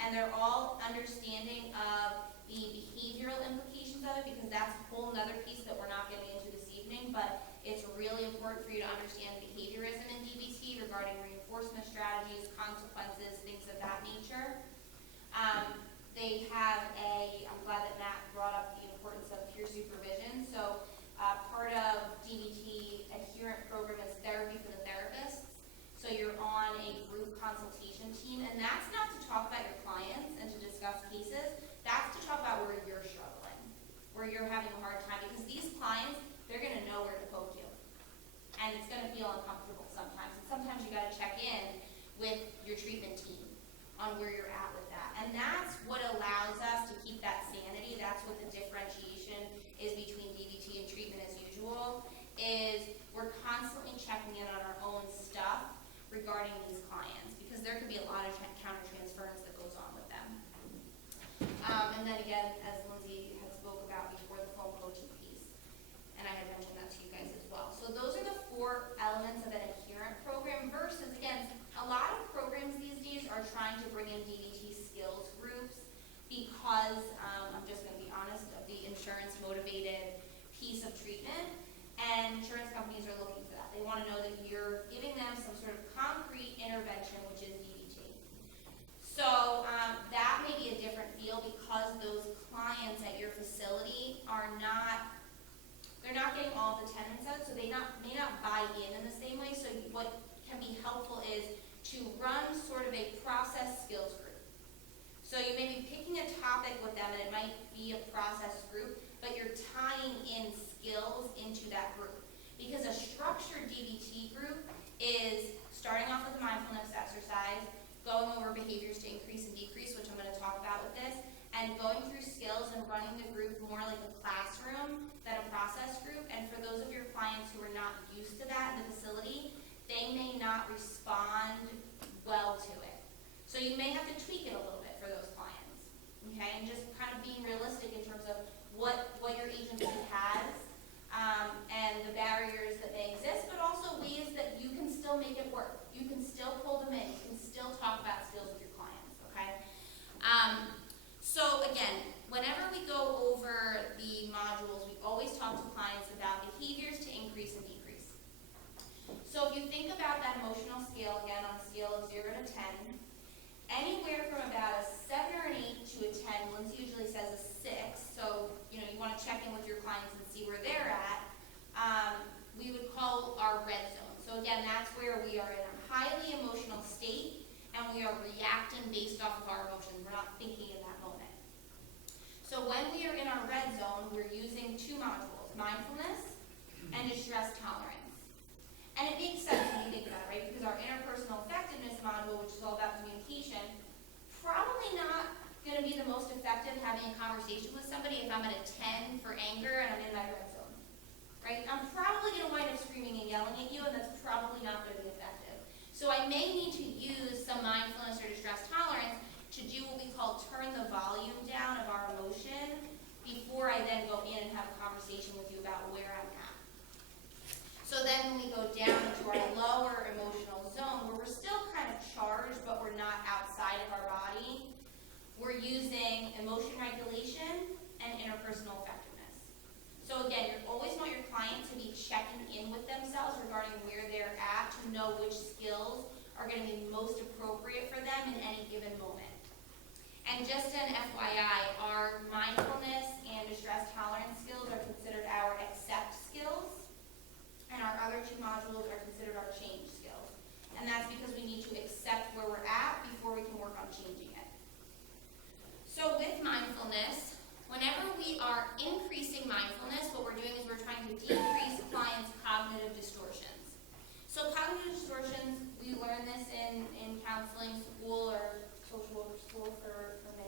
and they're all understanding of the behavioral implications of it, because that's a whole other piece that we're not getting into this evening, but it's really important for you to understand behaviorism in DBT regarding reinforcement strategies, consequences, things of that nature. They have I'm glad that Matt brought up the importance of peer supervision. So part of DBT adherent program is therapy for the therapists. So you're on a group consultation team, and that's not to talk about your clients and to discuss cases. That's to talk about where you're struggling, where you're having a hard time, because these clients, they're going to know where to poke you. And it's going to feel uncomfortable sometimes. And sometimes you got to check in with your treatment team on where you're at with that. And that's what allows us to keep that sanity. That's what the differentiation is between DBT and treatment as usual, is we're constantly checking in on our own stuff regarding these clients, because there could be a lot of countertransference that goes on with them. And then again, as Lindsey had spoke about before, the phone coaching piece. And I had mentioned that to you guys as well. So those are the 4 elements of an adherent program versus, again, a lot of programs these days are trying to bring in DBT skills groups because, I'm just going to be honest, of the insurance-motivated piece of treatment. And insurance companies are looking for that. They want to know that you're giving them some sort of concrete intervention, which is DBT. So that may be a different feel because those clients at your facility are not, they're not getting all the tenants out, so they may not buy in the same way. So what can be helpful is to run sort of a process skills group. So you may be picking a topic with them, and it might be a process group, but you're tying in skills into that group. Because a structured DBT group is starting off with a mindfulness exercise, going over behaviors to increase and decrease, which I'm going to talk about with this, and going through skills and running the group more like a classroom than a process group. And for those of your clients who are not used to that in the facility, they may not respond well to it. So you may have to tweak it a little bit for those clients, okay? And just kind of being realistic in terms of what your agency has, and the barriers that may exist, but also ways that you can still make it work. You can still pull them in. You can still talk about skills with your clients, okay? So again, whenever we go over the modules, we always talk to clients about behaviors to increase and decrease. So if you think about that emotional scale, again, on a scale of 0 to 10, anywhere from about a 7 or an 8 to a 10, Lindsey usually says a 6, so you want to check in with your clients and see where they're at, we would call our red zone. So again, that's where we are in a highly emotional state, and we are reacting based off of our emotions. We're not thinking in that moment. So when we are in our red zone, we're using 2 modules, mindfulness and distress tolerance. And it makes sense when you think about it, right? Because our interpersonal effectiveness module, which is all about communication, probably not going to be the most effective having a conversation with somebody if I'm at a 10 for anger and I'm in my red zone, right? I'm probably going to wind up screaming and yelling at you, and that's probably not going to be effective. So I may need to use some mindfulness or distress tolerance to do what we call turn the volume down of our emotion before I then go in and have a conversation with you about where I'm at. So then when we go down into our lower emotional zone, where we're still kind of charged, but we're not outside of our body, we're using emotion regulation and interpersonal effectiveness. So again, you always want your client to be checking in with themselves regarding where they're at to know which skills are going to be most appropriate for them in any given moment. And just an FYI, our mindfulness and distress tolerance skills are considered our accept skills, and our other 2 modules are considered our change skills. And that's because we need to accept where we're at before we can work on changing it. So with mindfulness, whenever we are increasing mindfulness, what we're doing is we're trying to decrease clients' cognitive distortions. So cognitive distortions, we learn this in counseling school or social worker school for me.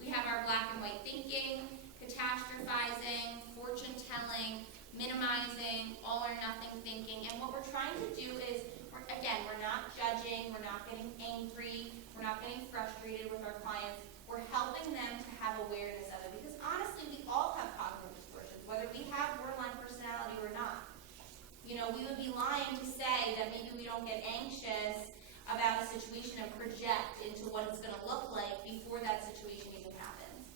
We have our black and white thinking, catastrophizing, fortune telling, minimizing, all or nothing thinking. And what we're trying to do is, we're not judging, we're not getting angry, we're not getting frustrated with our clients. We're helping them to have a be lying to say that maybe we don't get anxious about a situation and project into what it's going to look like before that situation even happens.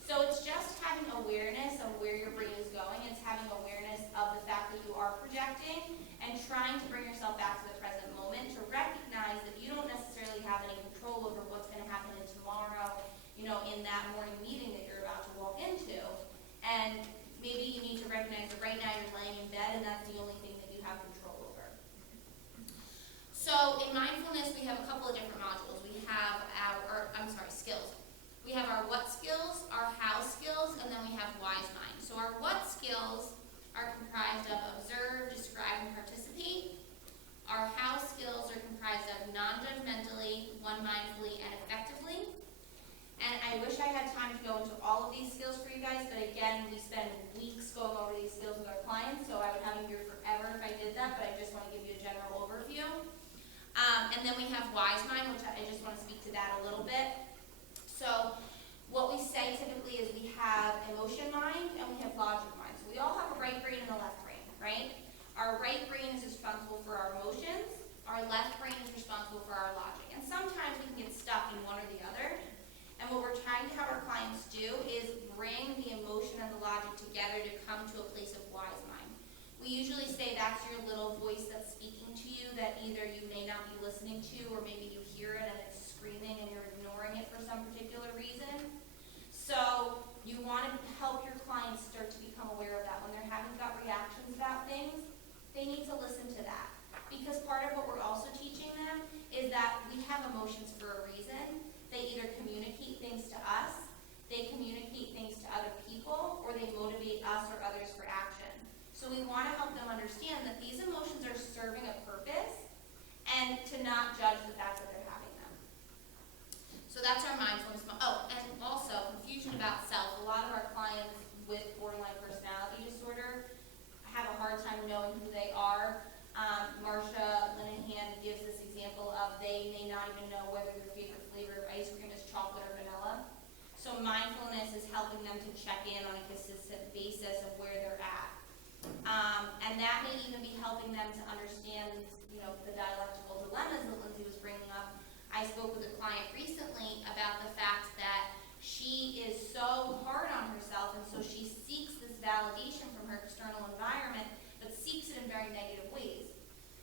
So it's just having awareness of where your brain is going. It's having awareness of the fact that you are projecting and trying to bring yourself back to the present moment to recognize that you don't necessarily have any control over what's going to happen in tomorrow, in that morning meeting that you're about to walk into. And maybe you need to recognize that right now you're laying in bed and that's the only thing that you have control over. So in mindfulness, we have a couple of different modules. We have skills. We have our what skills, our how skills, and then we have wise mind. So our what skills are comprised of observe, describe, and participate. Our how skills are comprised of non-judgmentally, one mindfully, and effectively. And I wish I had time to go into all of these skills for you guys, but again, we spend weeks going over these skills with our clients, so I would have you here forever if I did that, but I just want to give you a general overview. And then we have wise mind, which I just want to speak to that a little bit. So what we say typically is we have emotion mind and we have logic mind. So we all have a right brain and a left brain, right? Our right brain is responsible for our emotions. Our left brain is responsible for our logic. And sometimes we can get stuck in one or the other. And what we're trying to have our clients do is bring the emotion and the logic together to come to a place of wise mind. We usually say that's your little voice that's speaking to you that either you may not be listening to or maybe you hear it and it's screaming and you're ignoring it for some particular reason. So you want to help your clients start to become aware of that. When they're having gut reactions about things, they need to listen to that. Because part of what we're also teaching them is that we have emotions for a reason. They either communicate things to us, they communicate things to other people, or they motivate us or others for action. So we want to help them understand that these emotions are serving a purpose and to not judge the fact that they're having them. So that's our mindfulness. Oh, and also confusion about self. A lot of our clients with borderline personality disorder have a hard time knowing who they are. Marcia Linehan gives this example of they may not even know whether their favorite flavor of ice cream is chocolate or vanilla. So mindfulness is helping them to check in on a consistent basis of where they're at. And that may even be helping them to understand, the dialectical dilemmas that Lindsey was bringing up. I spoke with a client recently about the fact that she is so hard on herself, and so she seeks this validation from her external environment, but seeks it in very negative ways.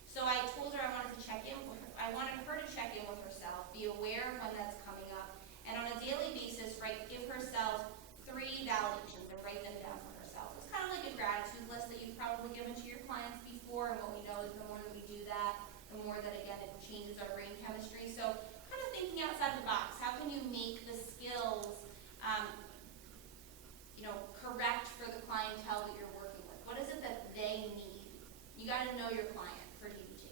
So I told her I wanted to check in with her. I wanted her to check in with herself, be aware of when that's coming up, and on a daily basis, give herself 3 validations and write them down for herself. It's kind of like a gratitude list that you've probably given to your clients before, and what we know is the more that we do that, the more that, again, it changes our brain chemistry. So kind of thinking outside the box. How can you make the skills, correct for the clientele that you're working with? What is it that they need? You got to know your client for DBT.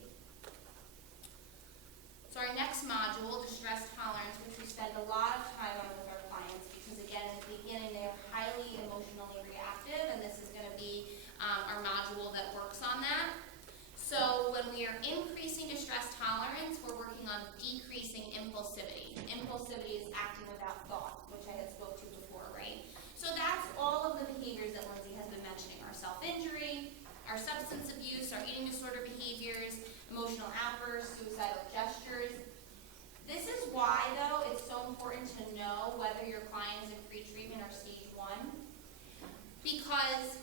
So our next module, distress tolerance, which we spend a lot of time on with our clients because, again, in the beginning, they are highly emotionally reactive, and this is going to be our module that works on that. So when we are increasing distress tolerance, we're working on decreasing impulsivity. Impulsivity is acting without thought, which I had spoke to before, right? So that's all of the behaviors that Lindsey has been mentioning. Our self-injury, our substance abuse, our eating disorder behaviors, emotional outbursts, suicidal gestures. This is why, though, it's so important to know whether your client is in pre-treatment or stage 1. Because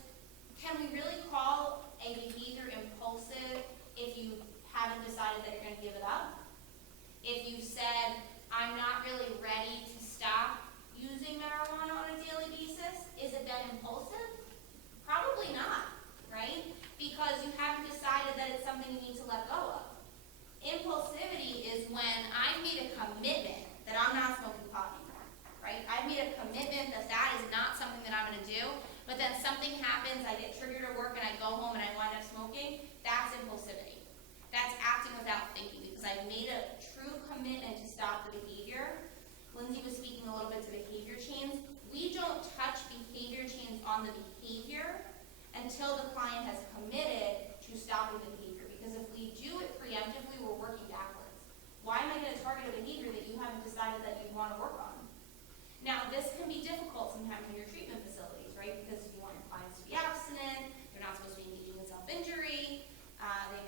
can we really call a behavior impulsive if you haven't decided that you're going to give it up? If you said, I'm not really ready to stop using marijuana on a daily basis, is it then impulsive? Probably not, right? Because you haven't decided that it's something you need to let go of. Impulsivity is when I've made a commitment that I'm not smoking pot anymore, right? I've made a commitment that that is not something that I'm going to do, but then something happens, I get triggered at work and I go home and I wind up smoking. That's impulsivity. That's acting without thinking because I've made a true commitment to stop the behavior. Lindsey was speaking a little bit to behavior chains. We don't touch behavior chains on the behavior until the client has committed to stopping the behavior. Because if we do it preemptively, we're working backwards. Why am I going to target a behavior that you haven't decided that you want to work on? Now, this can be difficult sometimes in your treatment facilities, right? Because you want your clients to be abstinent, they're not supposed to be engaging in self-injury, they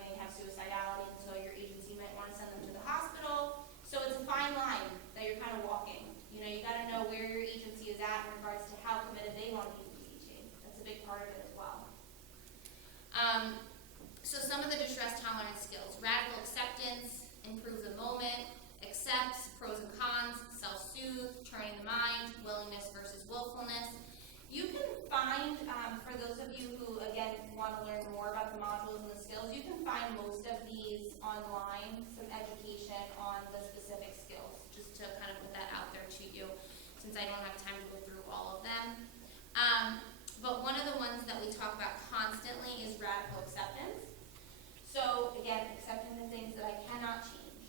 since I don't have time to go through all of them. But one of the ones that we talk about constantly is radical acceptance. So again, accepting the things that I cannot change.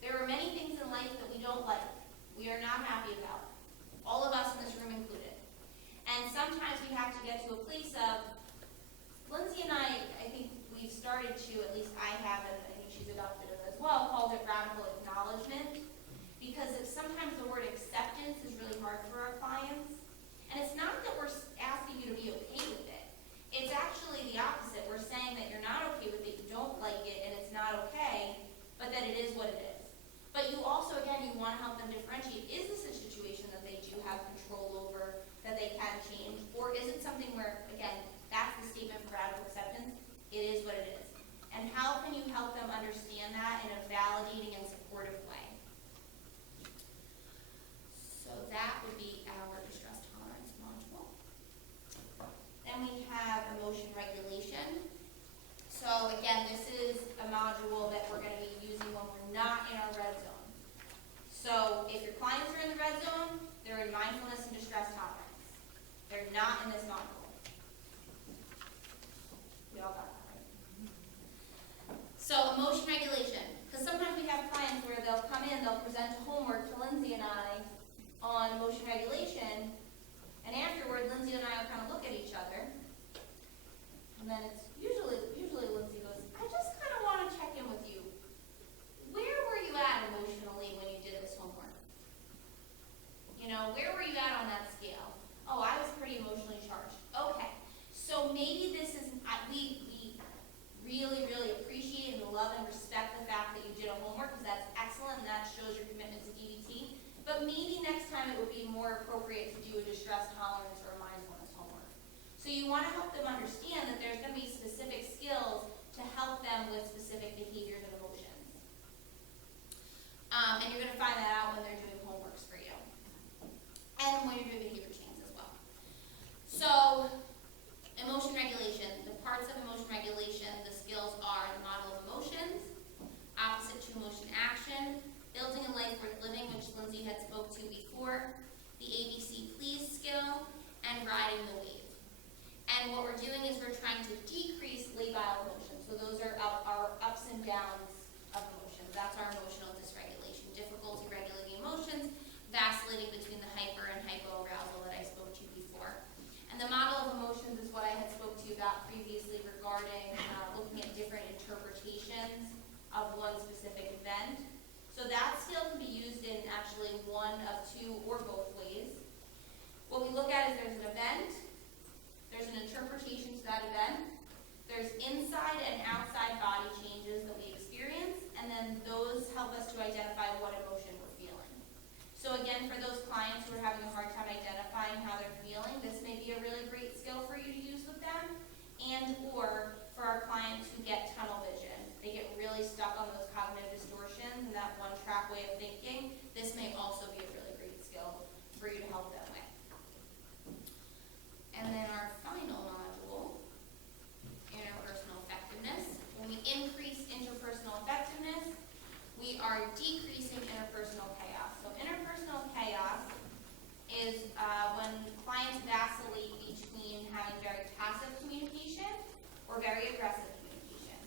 There are many things in life that we don't like, we are not happy about, all of us in this room included. And sometimes we have to get to a place of, Lindsey and I think we've started to, at least I have, and I think she's adopted it as well, called it radical acknowledgement. Because sometimes the word acceptance is really hard for our clients. And it's not that we're asking you to be okay with it. It's actually the opposite. We're saying that you're not okay with it, you don't like it, and it's not okay, but that it is what it is. But you also, again, you want to help them differentiate. Is this a situation that they do have control over, that they can change? Or is it something where, again, that's the statement for radical acceptance, it is what it is. And how can you help them understand that in a validating and supportive way? So that would be our distress tolerance module. Then we have emotion regulation. So again, this is a module that we're going to be using when we're not in our red zone. So if your clients are in the red zone, they're in mindfulness and distress tolerance. They're not in this module. We all got that, right? So emotion regulation. Because sometimes we have clients where they'll come in, they'll present homework to Lindsey and I on emotion regulation, and afterward, Lindsey and I will kind of look at each other, and then it's usually Lindsey goes, I just kind of want to check in with you. Where were you at emotionally when you did this homework? You know, where were you at on that scale? Oh, I was pretty emotionally charged. Okay, so maybe this is, we really, really appreciate and love and respect the fact that you did a homework, because that's excellent and that shows your commitment to DBT. But maybe next time it would be more appropriate to do a distress tolerance or a mindfulness homework. So you want to help them understand that there's going to be specific skills to help them with specific behaviors and emotions. And you're going to find that out when they're doing homeworks for you. And when you're doing behavior change as well. So, emotion regulation. The parts of emotion regulation, the skills are the model of emotions, opposite to emotion action, building a life worth living, which Lindsey had spoke to before, the ABC please skill, and riding the wave. And what we're doing is we're trying to decrease labile emotions. So those are our ups and downs of emotions. That's our emotional dysregulation. Difficulty regulating emotions, vacillating between the hyper and hypoarousal that I spoke to before. And the model of emotions is what I had spoke to you about previously regarding looking at different interpretations of one specific event. So that skill can be used in actually one of two or both ways. What we look at is there's an event, there's an interpretation to that event, there's inside and outside body changes that we experience, and then those help us to identify what emotion we're feeling. So again, for those clients who are having a hard time identifying how they're feeling, this may be a really great skill for you to use with them, and or for our clients who get tunnel vision. They get really stuck on those cognitive distortions and that one-track way of thinking. This may also be a really great skill for you to help them with. And then our final module, interpersonal effectiveness. When we increase interpersonal effectiveness, we are decreasing interpersonal chaos. So interpersonal chaos is when clients vacillate between having very passive communication or very aggressive communication.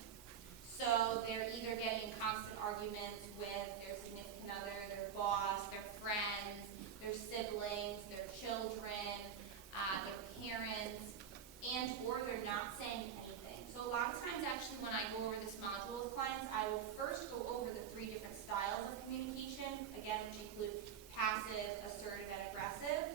So they're either getting constant arguments with their significant other, their boss, their friends, their siblings, their children, their parents, and or they're not saying anything. So a lot of times actually when I go over this module with clients, I will first go over the 3 different styles of communication, again, which include passive, assertive, and aggressive.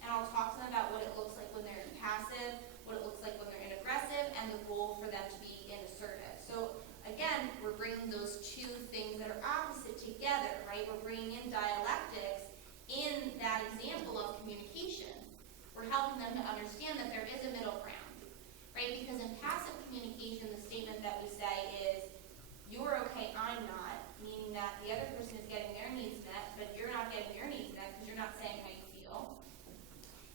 And I'll talk to them about what it looks like when they're in passive, what it looks like when they're in aggressive, and the goal for them to be in assertive. So again, we're bringing those 2 things that are opposite together, right? We're bringing in dialectics in that example of communication. We're helping them to understand that there is a middle ground, right? Because in passive communication, the statement that we say is, you're okay, I'm not, meaning that the other person is getting their needs met, but you're not getting your needs met because you're not saying how you feel.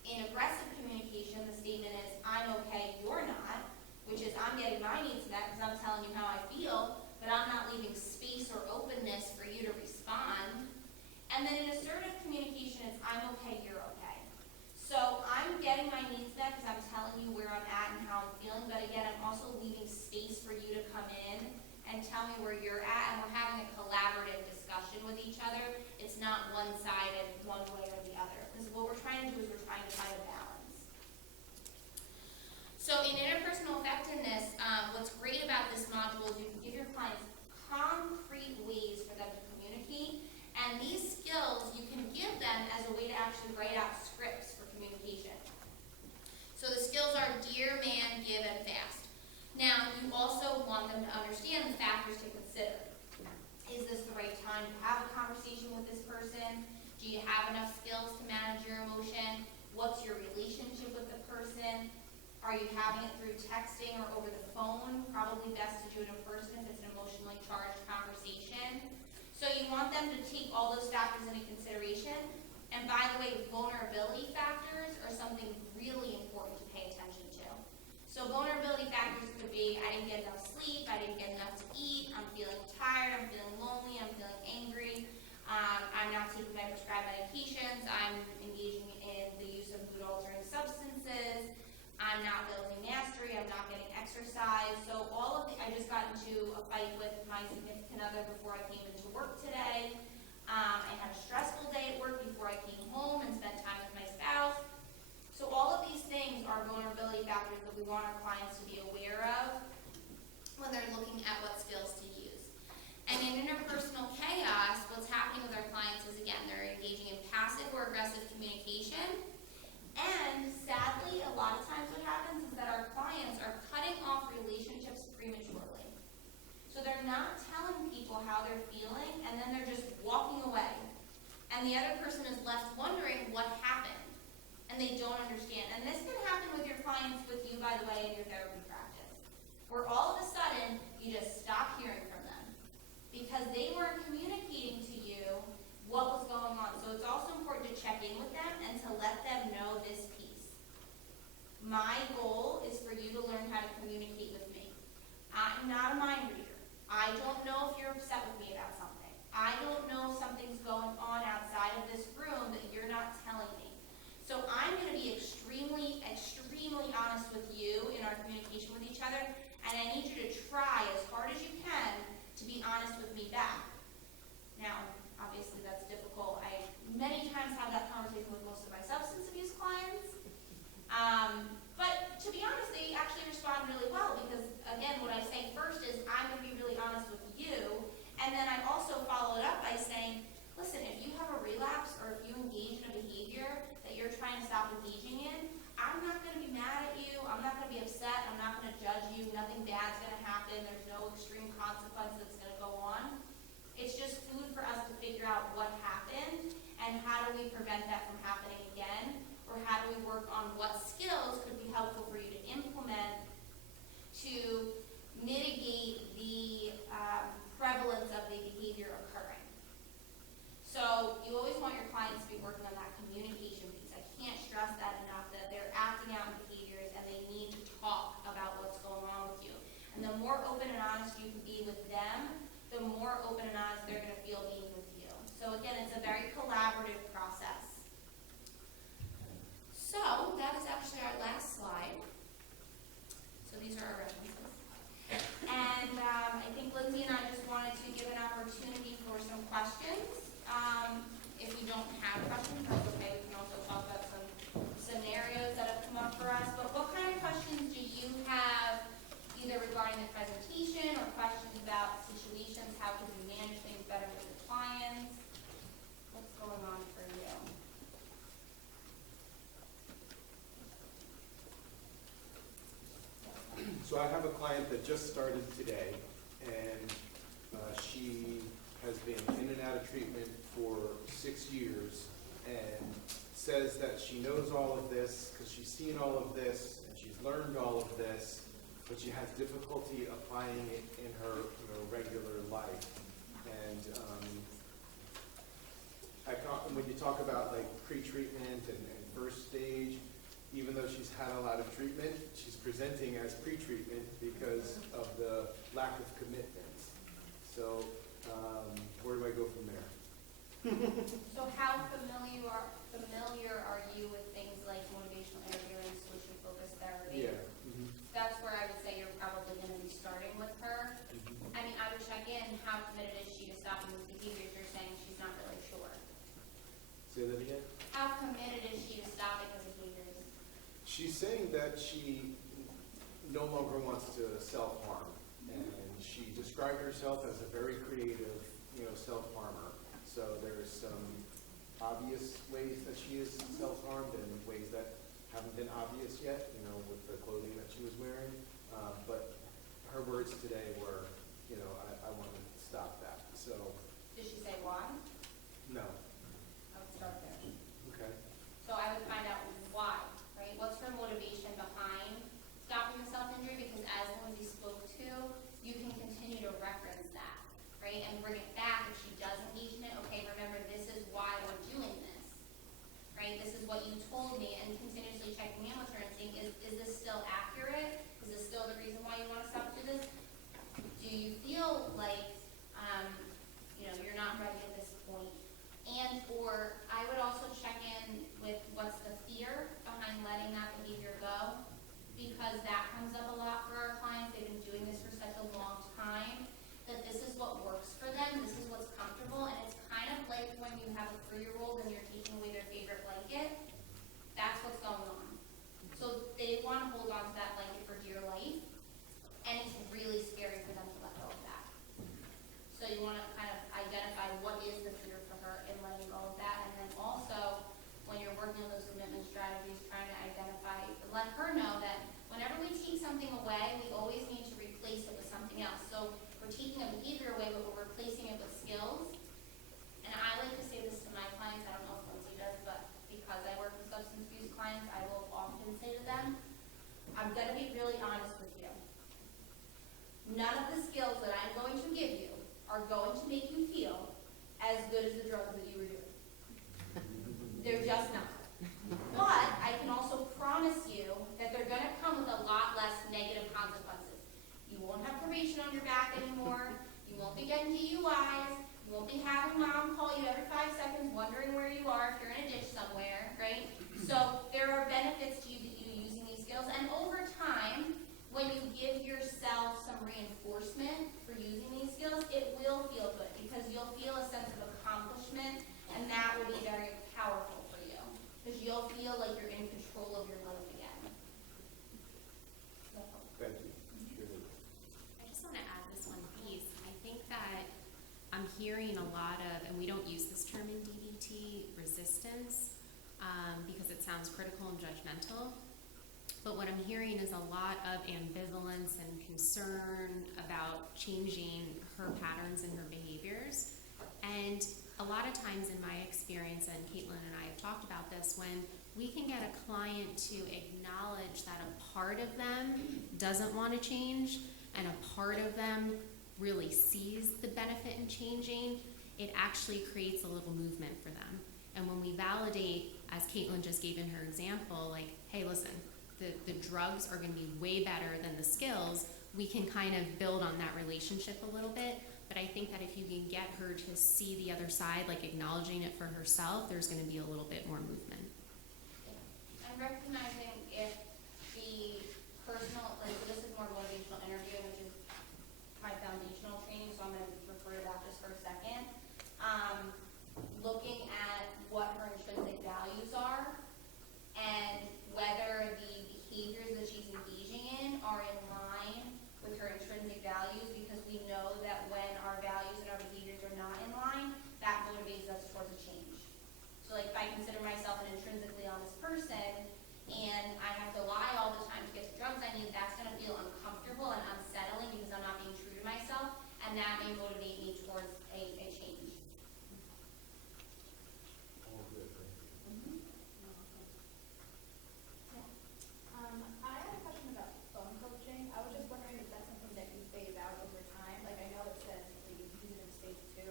In aggressive communication, the statement is, I'm okay, you're not, which is I'm getting my needs met because I'm telling you how I feel, but I'm not leaving space or openness for you to respond. And then in assertive communication, it's I'm and tell me where you're at, and we're having a collaborative discussion with each other. It's not one-sided, one way or the other. Because what we're trying to do is we're trying to find a balance. So in interpersonal effectiveness, what's great about this module is you can give your clients concrete ways for them to communicate, and these skills you can give them as a way to actually write out scripts for communication. So the skills are dear, man, give, and fast. Now, you also want them to understand the factors to consider. Is this the right time to have a conversation with this person? Do you have enough skills to manage your emotion? What's your relationship with the person? Are you having it through texting or over the phone? Probably best to do it in person if it's an emotionally charged conversation. So you want them to take all those factors into consideration. And by the way, vulnerability factors are something really important to pay attention to. So vulnerability factors could be, I didn't get enough sleep, I didn't get enough to eat, I'm feeling tired, I'm feeling lonely, I'm feeling angry, I'm not taking my prescribed medications, I'm engaging in the use of mood-altering substances, I'm not building mastery, I'm not getting exercise. So all of the, I just got into a fight with my significant other before I came into work today. I had a stressful day at work before I came home and spent time with my spouse. So all of these things are vulnerability factors that we want our clients to be aware of when they're looking at what skills to use. And in interpersonal chaos, what's happening with our clients is, again, they're engaging in passive or aggressive communication. And sadly, a lot of times what happens is that our clients are cutting off relationships prematurely. So they're not telling people how they're feeling, and then they're just walking away. And the other person is left wondering what happened, and they don't understand. And this can happen with your clients, with you, by the way, in your therapy practice, where all of a sudden, you just stop hearing from them because they weren't communicating to you what was going on. So it's also important to check in with them and to let them know this piece. My goal is for you to learn how to communicate with me. I'm not a mind reader. I don't know if you're upset with me about something. I don't know if something's going on outside of this room that you're not telling me. So I'm going to be extremely, extremely honest with you in our communication with each other, and I need you to try as hard as you can to be honest with me back. Now, obviously that's difficult. I many times have that conversation with most of my substance abuse clients. But to be honest, they actually respond really well because, again, what I say first is I'm going to be really honest with you, and then I also follow it up by saying, listen, if you have a relapse or if you engage in a behavior that you're trying to stop engaging in, I'm not going to be mad at you, I'm not going to be upset, I'm not going to judge you, nothing bad's going to happen, there's no extreme consequence that's going to go on. It's just food for us to figure out what happened and how do we prevent that from happening again, or how do we work on what skills could be helpful for you to implement to mitigate the prevalence of the behavior occurring. So you always want your clients to be working on that communication piece. I can't stress that enough, that they're acting out in behaviors and they need to talk about what's going on with you. And the more open and honest you can be with them, the more open and honest they're going to feel being with you. So again, it's a very collaborative process. So that is actually our last slide. So these are our references. And I think Lindsey and I just wanted to give an opportunity for some questions. If you don't have questions, that's okay. We can also talk about some scenarios that have come up for us. But what kind of questions do you have, either regarding the presentation or questions about situations? How can we manage things better with the clients? What's going on for you? So I have a client that just started today, and she has been in and out of treatment for 6 years, and says that she knows all of this because she's seen all of this and she's learned all of this, but she has difficulty applying it in her regular life. And when you talk about like pre-treatment and first stage, even though she's had a lot of treatment, she's presenting as pre-treatment because of the lack of commitment. So where do I go from there? So how familiar are you with things like motivational interviewing, solution-focused therapy? Yeah. That's where I would say you're probably going to be starting with her. I mean, I She's saying that she no longer wants to self-harm, and she described herself as a very creative, self-harmer. So there's some obvious ways that she is self-harmed and ways that haven't been obvious yet, with the clothing that she was wearing. But her words today were, I want to stop that. So, Did she say why? no. I would start there. Okay. So I would find out why, right? What's her motivation behind stopping the self-injury? Because as Lindsay spoke to, you can continue to reference that, right? And bring it back if she does engage in it. Okay, remember, this is why we're doing this, right? This is what you told me, and continuously checking in with her and saying, is this still accurate? Is this still the reason why you want to stop to this? Do you feel like, you're not ready at this point? And or I would also check in with what's the fear behind letting that behavior go, because that comes up a lot for our clients. They've been doing this for such a long time that this is what works for them, this is what's comfortable, and it's kind of like when you have a 3-year-old and you're taking away their favorite blanket. That's what's going on. So they want to hold on to that blanket for dear life, and it's really scary for them to let go of that. So you want to kind of identify what is the fear for her in letting go of that, and then also when you're working on those commitment strategies, trying to identify, let her know that whenever we take something away, we always need to replace it with something else. So we're taking a behavior away, but we're replacing it with skills. And I like to say this to my clients, I don't know if Lindsay does, but because I work with substance abuse clients, I will often say to them, I'm going to be really honest with you. None of the skills that I'm going to give you are going to make you feel as good as the drugs that you were doing. They're just not. But I can also promise you that they're going to come with a lot less negative consequences. You won't have probation on your back anymore. You won't be getting DUIs. You won't be having mom call you every 5 seconds wondering where you are if you're in a ditch somewhere, right? So there are benefits to you using these skills. And over time, when you give yourself some reinforcement for using these skills, it will feel good because you'll feel a sense of accomplishment, and that will be very powerful for you because you'll feel like you're in control of your life again. Thank you. I just want to add this one piece. I think that I'm hearing a lot of, and we don't use this term in DBT, resistance, because it sounds critical and judgmental. But what I'm hearing is a lot of ambivalence and concern about changing her patterns and her behaviors. And a lot of times in my experience, and Katelin and I have talked about this, when we can get a client to acknowledge that a part of them doesn't want to change and a part of them really sees the benefit in changing, it actually creates a little movement for them. And when we validate, as Katelin just gave in her example, like, hey, listen, the drugs are going to be way better than the skills, we can kind of build on that relationship a little bit. But I think that if you can get her to see the other side, like acknowledging it for herself, there's going to be a little bit more movement. I'm recognizing if the personal, so this is more motivational interviewing, which is my foundational training, so I'm going to refer to that just for a second. Looking at what her intrinsic values are and whether the behaviors that she's engaging in are in line with her intrinsic values, because we know that when our values and our behaviors are not in line, that motivates us towards a change. So like if I consider myself an intrinsically honest person and I have to lie all the time to get the drugs I need, that's going to feel uncomfortable and unsettling because I'm not being true to myself, and that may motivate me towards a change. All good, right? I had a question about phone coaching. I was just wondering if that's something that you phase out over time. Like, I know it says that you use it in stage 2,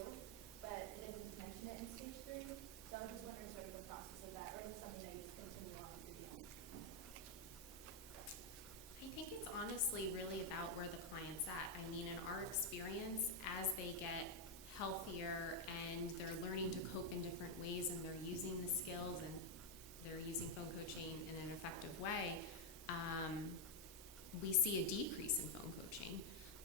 but it didn't mention it in stage 3. So I was just wondering sort of the process of that, or is it something that you just continue on through the end? I think it's honestly really about where the client's at. I mean, in our experience, as they get healthier and they're learning to cope in different ways and they're using the skills and they're using phone coaching in an effective way, we see a decrease in phone coaching.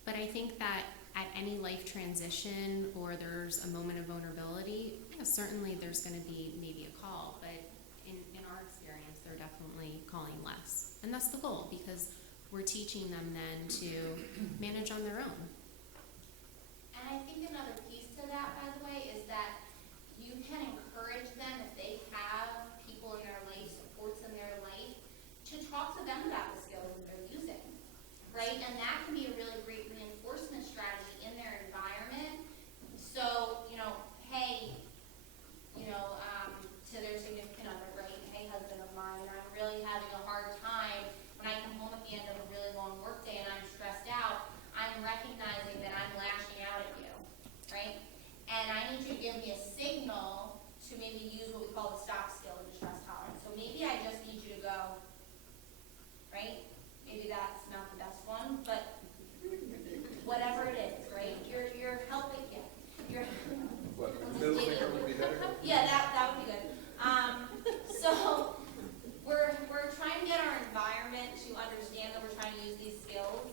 But I think that at any life transition or there's a moment of vulnerability, certainly there's going to be maybe a call. But in our experience, they're definitely calling less. And that's the goal, because we're teaching them then to manage on their own. And I think another piece to that, by the way, is that you can encourage them, if they have people in their life, supports in their life, to talk to them about the skills that they're using, right? And that can be a really great reinforcement strategy in their environment. So, hey, to their significant other, right? Hey, husband of mine, I'm really having a hard time when I come home at the end of a really long work day and I'm stressed out. I'm recognizing that I'm lashing out at you, right? And I need you to give me a signal to maybe use what we call the stop skill of distress tolerance. So maybe I just need you to go, right? Maybe that's not the best one, but whatever it is, right? You're helping, yeah. What, middle finger would be better? Yeah, that would be good. So we're trying to get our environment to understand that we're trying to use these skills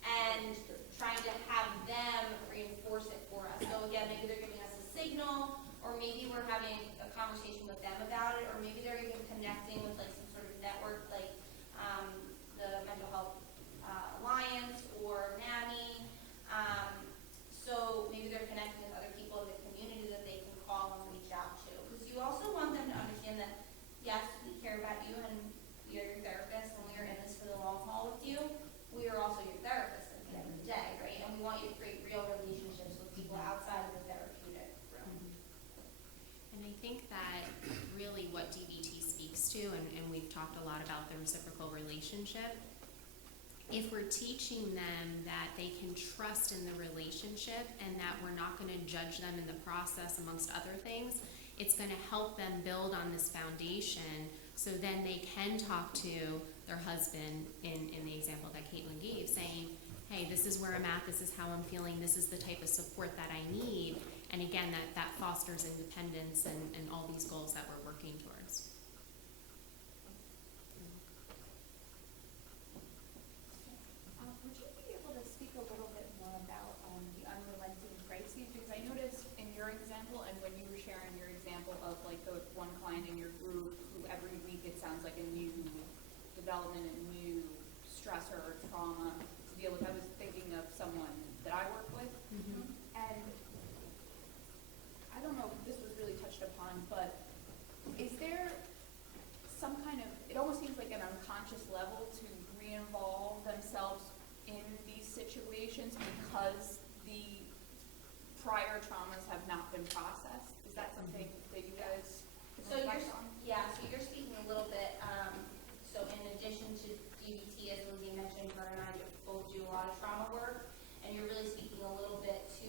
and trying to have them reinforce it for us. So again, maybe they're giving us a signal, or maybe we're having a conversation with them about it, or maybe they're even connecting with like some sort of network, like the Mental Health Alliance or NAMI. So maybe they're connecting with other people in the community that they can call and reach out to. Because you also want them to understand that, yes, we care about you and we are your therapist and we are in this for the long haul with you. We are also your therapist at the end of the day, right? And we want you to create real relationships with people outside of the therapeutic realm. And I think that really what DBT speaks to, and we've talked a lot about the reciprocal relationship, if we're teaching them that they can trust in the relationship and that we're not going to judge them in the process amongst other things, it's going to help them build on this foundation so then they can talk to their husband in the example that Katelin gave, saying, hey, this is where I'm at, this is how I'm feeling, this is the type of support that I need. And again, that fosters independence and all these goals that we're working towards. Would you be able to speak a little bit more about the unrelenting crises? Because I noticed in your example and when you were sharing your example of like the one client in your group who every week it sounds like a new development, a new stressor or trauma to deal with. I was thinking of someone that I work with, and I don't know if this was really touched upon, but is there some kind of, it almost seems like an unconscious level to re-involve themselves in these situations because the prior traumas have not been processed? Is that something that you guys can reflect on? So you're speaking a little bit, so in addition to DBT, as Lindsey mentioned, her and I both do a lot of trauma work, and you're really speaking a little bit to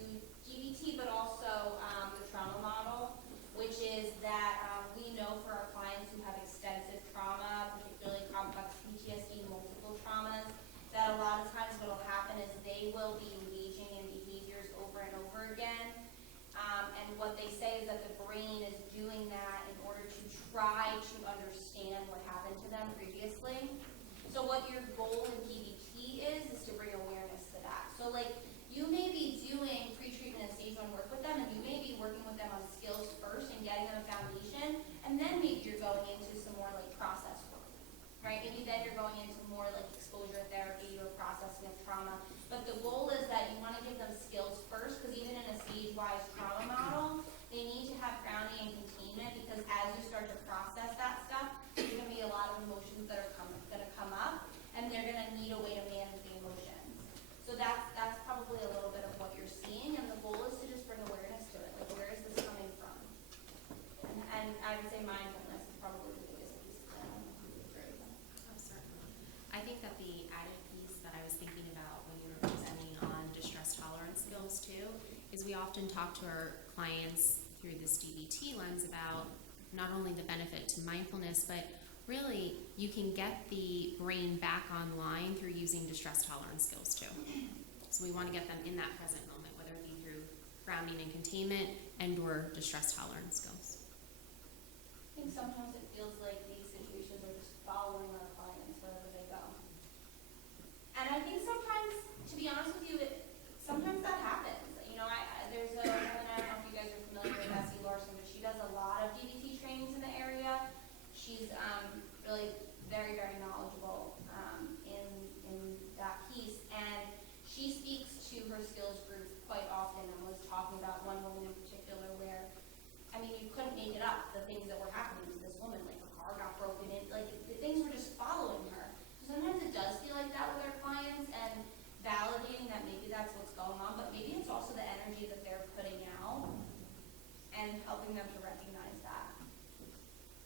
DBT, but also the trauma model, which is that we know for our clients who have extensive trauma, particularly complex PTSD, multiple traumas, that a lot of times what will happen is they will be engaging in behaviors over and over again. And what they say is that the brain is doing that in order to try to understand what happened to them previously. So what your goal in DBT is to bring awareness to that. So like you may be doing pre-treatment and stage 1 work with them, and you may be working with them on skills first and getting them a foundation, and then maybe you're going into some more like process work, right? Maybe then you're going into more like exposure therapy or processing of trauma. But the goal is that you want to give them skills first, because even in a stage-wise trauma model, they need to have grounding and containment, because as you start to process that stuff, there's going to be a lot of emotions that are going to come up, and they're going to need a way to manage the emotions. So that's probably a little bit of what you're seeing, and the goal is to just bring awareness to it. Like, where is this coming from? And I would say mindfulness is probably the biggest piece of that. Oh, certainly. I think that the added piece that I was thinking about when you were presenting on distress tolerance skills too, is we often talk to our clients through this DBT lens about not only the benefit to mindfulness, but really you can get the brain back online through using distress tolerance skills too. So we want to get them in that present moment, whether it be through grounding and containment and or distress tolerance skills. I think sometimes it feels like these situations are just following our clients wherever they go. And I think sometimes, to be honest with you, sometimes that happens. You know, there's a woman, I don't know if you guys are familiar with Essie Larson, but she does a lot of DBT trainings in the area. she's really very, very knowledgeable in that piece. And she speaks to her skills group quite often, and was talking about one woman in particular where, I mean, you couldn't make it up, the things that were happening to this woman, like her car got broken in, like the things were just following her. So sometimes it does feel like that with our clients, and validating that maybe that's what's going on, but maybe it's also the energy that they're putting out and helping them to recognize that.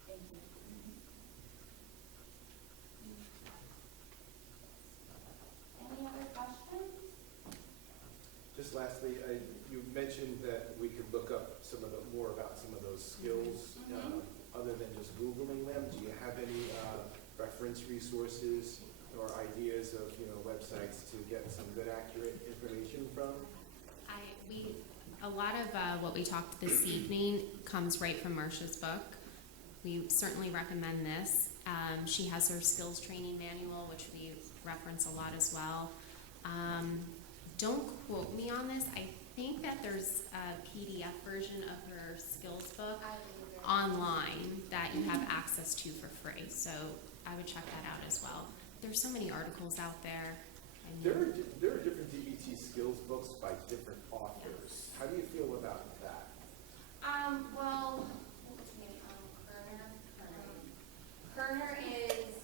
Thank you. Any other questions? Just lastly, you mentioned that we could look up more about some of those skills, other than just Googling them. Do you have any reference resources or ideas of websites to get some good, accurate information from? A lot of what we talked this evening comes right from Marcia's book. We certainly recommend this. She has her skills training manual, which we reference a lot as well. Don't quote me on this. I think that there's a PDF version of her skills book online that you have access to for free. So I would check that out as well. There's so many articles out there. There are different DBT skills books by different authors. How do you feel about that? Well, what's his name? Kerner is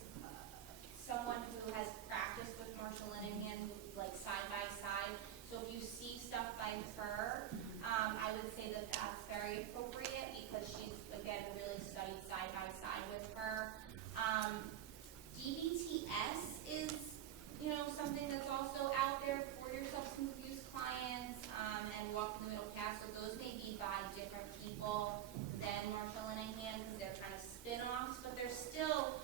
someone who has practiced with Marcia Linehan, like side by side. So if you see stuff by her, I would say that that's very appropriate because she's, again, really studied side by side with her. DBTS is, something that's also out there for your substance abuse clients, and Walking the Middle Path. So those may be by different people than Marcia Linehan because they're kind of spin-offs, but they're still,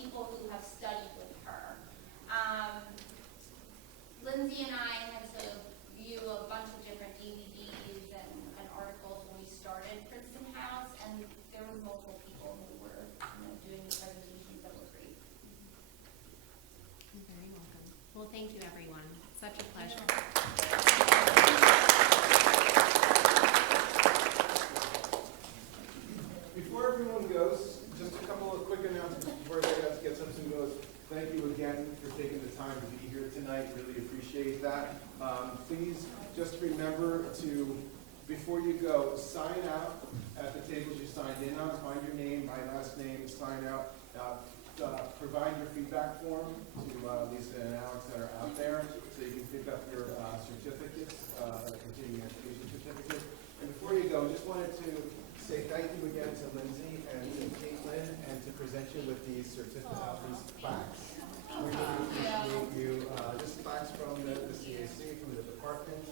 people who have studied with her. Lindsey and I had to view a bunch of different DVDs and articles when we started Princeton House, and there were multiple people who were doing these presentations that were great. You're very welcome. Well, thank you, everyone. Such a pleasure. Before everyone goes, just a couple of quick announcements before everybody else gets up and goes. Thank you again for taking the time to be here tonight. Really appreciate that. Please just remember to, before you go, sign out at the tables you signed in on. Find your name, my last name, sign out. Provide your feedback form to Lisa and Alex that are out there so you can pick up your certificates, continuing education certificates. And before you go, just wanted to say thank you again to Lindsey and to Katelin and to present you with these certificates, these plaques. We really appreciate you. This plaques from the CAC, from the department.